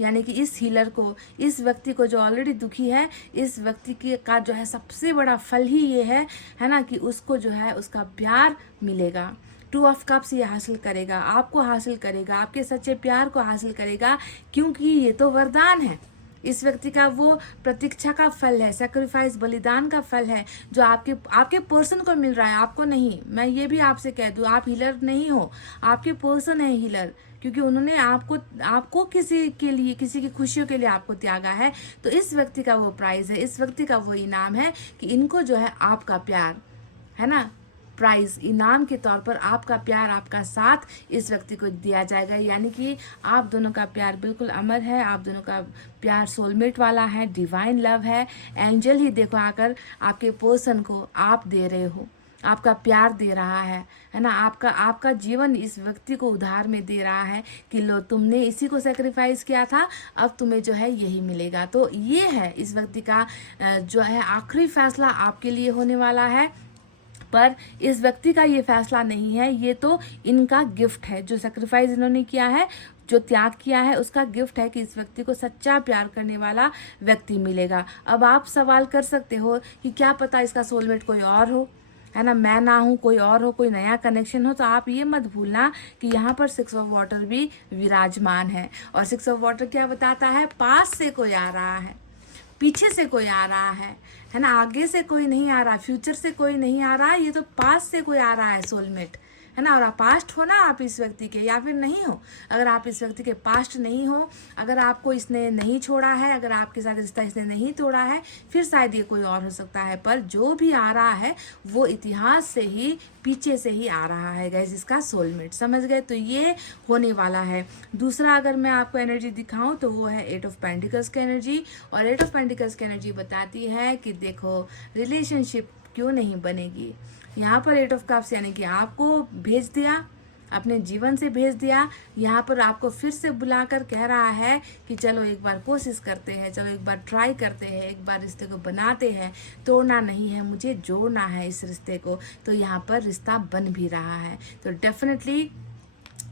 यानी कि इस हीलर को, इस व्यक्ति को जो ऑलरेडी दुखी है, इस व्यक्ति का जो है सबसे बड़ा फल ही ये है ना, कि उसको जो है उसका प्यार मिलेगा। 2 ऑफ कप्स ये हासिल करेगा, आपको हासिल करेगा, आपके सच्चे प्यार को हासिल करेगा, क्योंकि ये तो वरदान है। इस व्यक्ति का वो प्रतीक्षा का फल है, सेक्रीफाइस, बलिदान का फल है, जो आपके पर्सन को मिल रहा है, आपको नहीं। मैं ये भी आपसे कह दूं, आप हीलर नहीं हो, आपके पर्सन है हीलर, क्योंकि उन्होंने आपको किसी के लिए, किसी की खुशियों के लिए आपको त्यागा है। तो इस व्यक्ति का वो प्राइज है, इस व्यक्ति का वो इनाम है कि इनको जो है आपका प्यार, है ना, प्राइज इनाम के तौर पर आपका प्यार, आपका साथ इस व्यक्ति को दिया जाएगा। यानी कि आप दोनों का प्यार बिल्कुल अमर है, आप दोनों का प्यार सोलमेट वाला है, डिवाइन लव है। एंजल ही देखो आकर आपके पर्सन को आप दे रहे हो, आपका प्यार दे रहा है ना। आपका जीवन इस व्यक्ति को उधार में दे रहा है कि लो तुमने इसी को सेक्रीफाइस किया था, अब तुम्हें जो है यही मिलेगा। तो ये है इस व्यक्ति का जो है आखिरी फैसला आपके लिए होने वाला है। पर इस व्यक्ति का ये फैसला नहीं है, ये तो इनका गिफ्ट है। जो सेक्रीफाइस इन्होंने किया है, जो त्याग किया है, उसका गिफ्ट है कि इस व्यक्ति को सच्चा प्यार करने वाला व्यक्ति मिलेगा। अब आप सवाल कर सकते हो कि क्या पता इसका सोलमेट कोई और हो, है ना, मैं ना हूँ, कोई और हो, कोई नया कनेक्शन हो। तो आप ये मत भूलना कि यहाँ पर 6 ऑफ वाटर भी विराजमान है। और 6 ऑफ वाटर क्या बताता है? पास से कोई आ रहा है, पीछे से कोई आ रहा है ना, आगे से कोई नहीं आ रहा, फ्यूचर से कोई नहीं आ रहा, ये तो पास से कोई आ रहा है सोलमेट, है ना। और आप पास्ट हो ना आप इस व्यक्ति के, या फिर नहीं हो। अगर आप इस व्यक्ति के पास्ट नहीं हो, अगर आपको इसने नहीं छोड़ा है, अगर आपके साथ रिश्ता इसने नहीं तोड़ा है, फिर शायद ये कोई और हो सकता है। पर जो भी आ रहा है वो इतिहास से ही, पीछे से ही आ रहा है गाइस, इसका सोलमेट। समझ गए? तो ये होने वाला है। दूसरा अगर मैं आपको एनर्जी दिखाऊं तो वो है 8 ऑफ पेंटिकल्स की एनर्जी। और 8 ऑफ पेंटिकल्स की एनर्जी बताती है कि देखो रिलेशनशिप क्यों नहीं बनेगी। यहाँ पर 8 ऑफ कप्स यानी कि आपको भेज दिया, अपने जीवन से भेज दिया, यहाँ पर आपको फिर से बुलाकर कह रहा है कि चलो एक बार कोशिश करते हैं, चलो एक बार ट्राई करते हैं, एक बार रिश्ते को बनाते हैं। तोड़ना नहीं है, मुझे जोड़ना है इस रिश्ते को। तो यहाँ पर रिश्ता बन भी रहा है। तो डेफिनेटली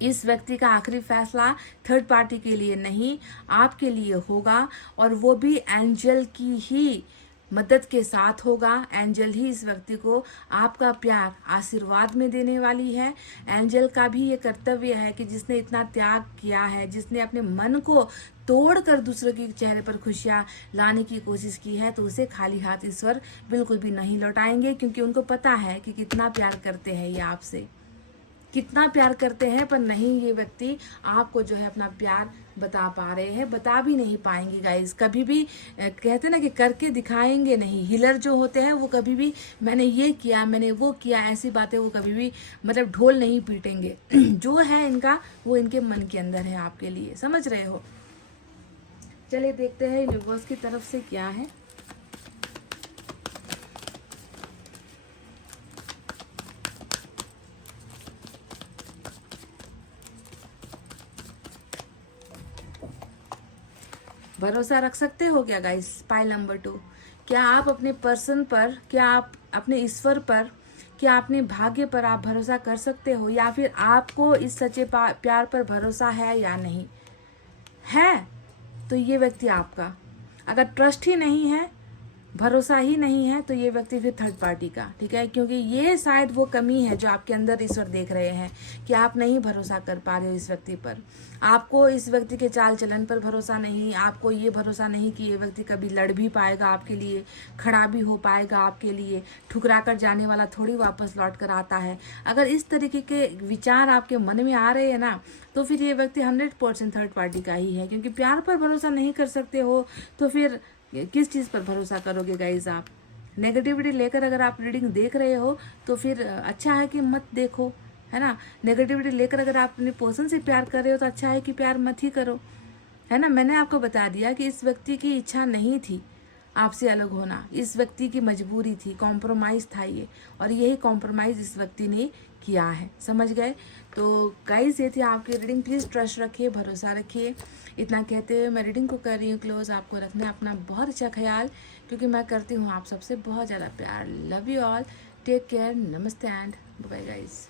इस व्यक्ति का आखिरी फैसला थर्ड पार्टी के लिए नहीं, आपके लिए होगा। और वो भी एंजल की ही मदद के साथ होगा। एंजल ही इस व्यक्ति को आपका प्यार आशीर्वाद में देने वाली है। एंजल का भी ये कर्तव्य है कि जिसने इतना त्याग किया है, जिसने अपने मन को तोड़कर दूसरों के चेहरे पर खुशियाँ लाने की कोशिश की है, तो उसे खाली हाथ ईश्वर बिल्कुल भी नहीं लौटाएंगे। क्योंकि उनको पता है कि कितना प्यार करते हैं ये आपसे, कितना प्यार करते हैं। पर नहीं, ये व्यक्ति आपको जो है अपना प्यार बता पा रहे हैं, बता भी नहीं पाएंगे गाइस। कभी भी कहते ना कि करके दिखाएंगे नहीं। हीलर जो होते हैं वो कभी भी मैंने ये किया, मैंने वो किया, ऐसी बातें वो कभी भी मतलब ढोल नहीं पीटेंगे। जो है इनका वो इनके मन के अंदर है आपके लिए। समझ रहे हो? चलिए देखते हैं यूनिवर्स की तरफ से क्या है। भरोसा रख सकते हो क्या गाइस? पाइल नंबर 2, क्या आप अपने पर्सन पर, क्या आप अपने ईश्वर पर, क्या अपने भाग्य पर आप भरोसा कर सकते हो? या फिर आपको इस सच्चे प्यार पर भरोसा है या नहीं है? तो ये व्यक्ति आपका, अगर ट्रस्ट ही नहीं है, भरोसा ही नहीं है, तो ये व्यक्ति फिर थर्ड पार्टी का, ठीक है। क्योंकि ये शायद वो कमी है जो आपके अंदर ईश्वर देख रहे हैं कि आप नहीं भरोसा कर पा रहे हो इस व्यक्ति पर। आपको इस व्यक्ति के चाल चलन पर भरोसा नहीं, आपको ये भरोसा नहीं कि ये व्यक्ति कभी लड़ भी पाएगा आपके लिए, खड़ा भी हो पाएगा आपके लिए, ठुकरा कर जाने वाला थोड़ी वापस लौट कर आता है। अगर इस तरीके के विचार आपके मन में आ रहे हैं ना, तो फिर ये व्यक्ति 100% थर्ड पार्टी का ही है। क्योंकि प्यार पर भरोसा नहीं कर सकते हो तो फिर किस चीज़ पर भरोसा करोगे गाइज? आप नेगेटिविटी लेकर अगर आप रीडिंग देख रहे हो तो फिर अच्छा है कि मत देखो, है ना। नेगेटिविटी लेकर अगर आप अपने पर्सन से प्यार कर रहे हो तो अच्छा है कि प्यार मत ही करो, है ना। मैंने आपको बता दिया कि इस व्यक्ति की इच्छा नहीं थी आपसे अलग होना, इस व्यक्ति की मजबूरी थी, कॉम्प्रोमाइज़ था ये, और यही कॉम्प्रोमाइज़ इस व्यक्ति ने किया है। समझ गए? तो गाइस ये थी आपकी रीडिंग। प्लीज़ ट्रस्ट रखिए, भरोसा रखिए। इतना कहते हुए मैं रीडिंग को कर रही हूँ क्लोज। आपको रखना है अपना बहुत अच्छा ख्याल, क्योंकि मैं करती हूँ आप सबसे बहुत ज़्यादा प्यार। Love you all, take care, नमस्ते एंड बाय गाइस।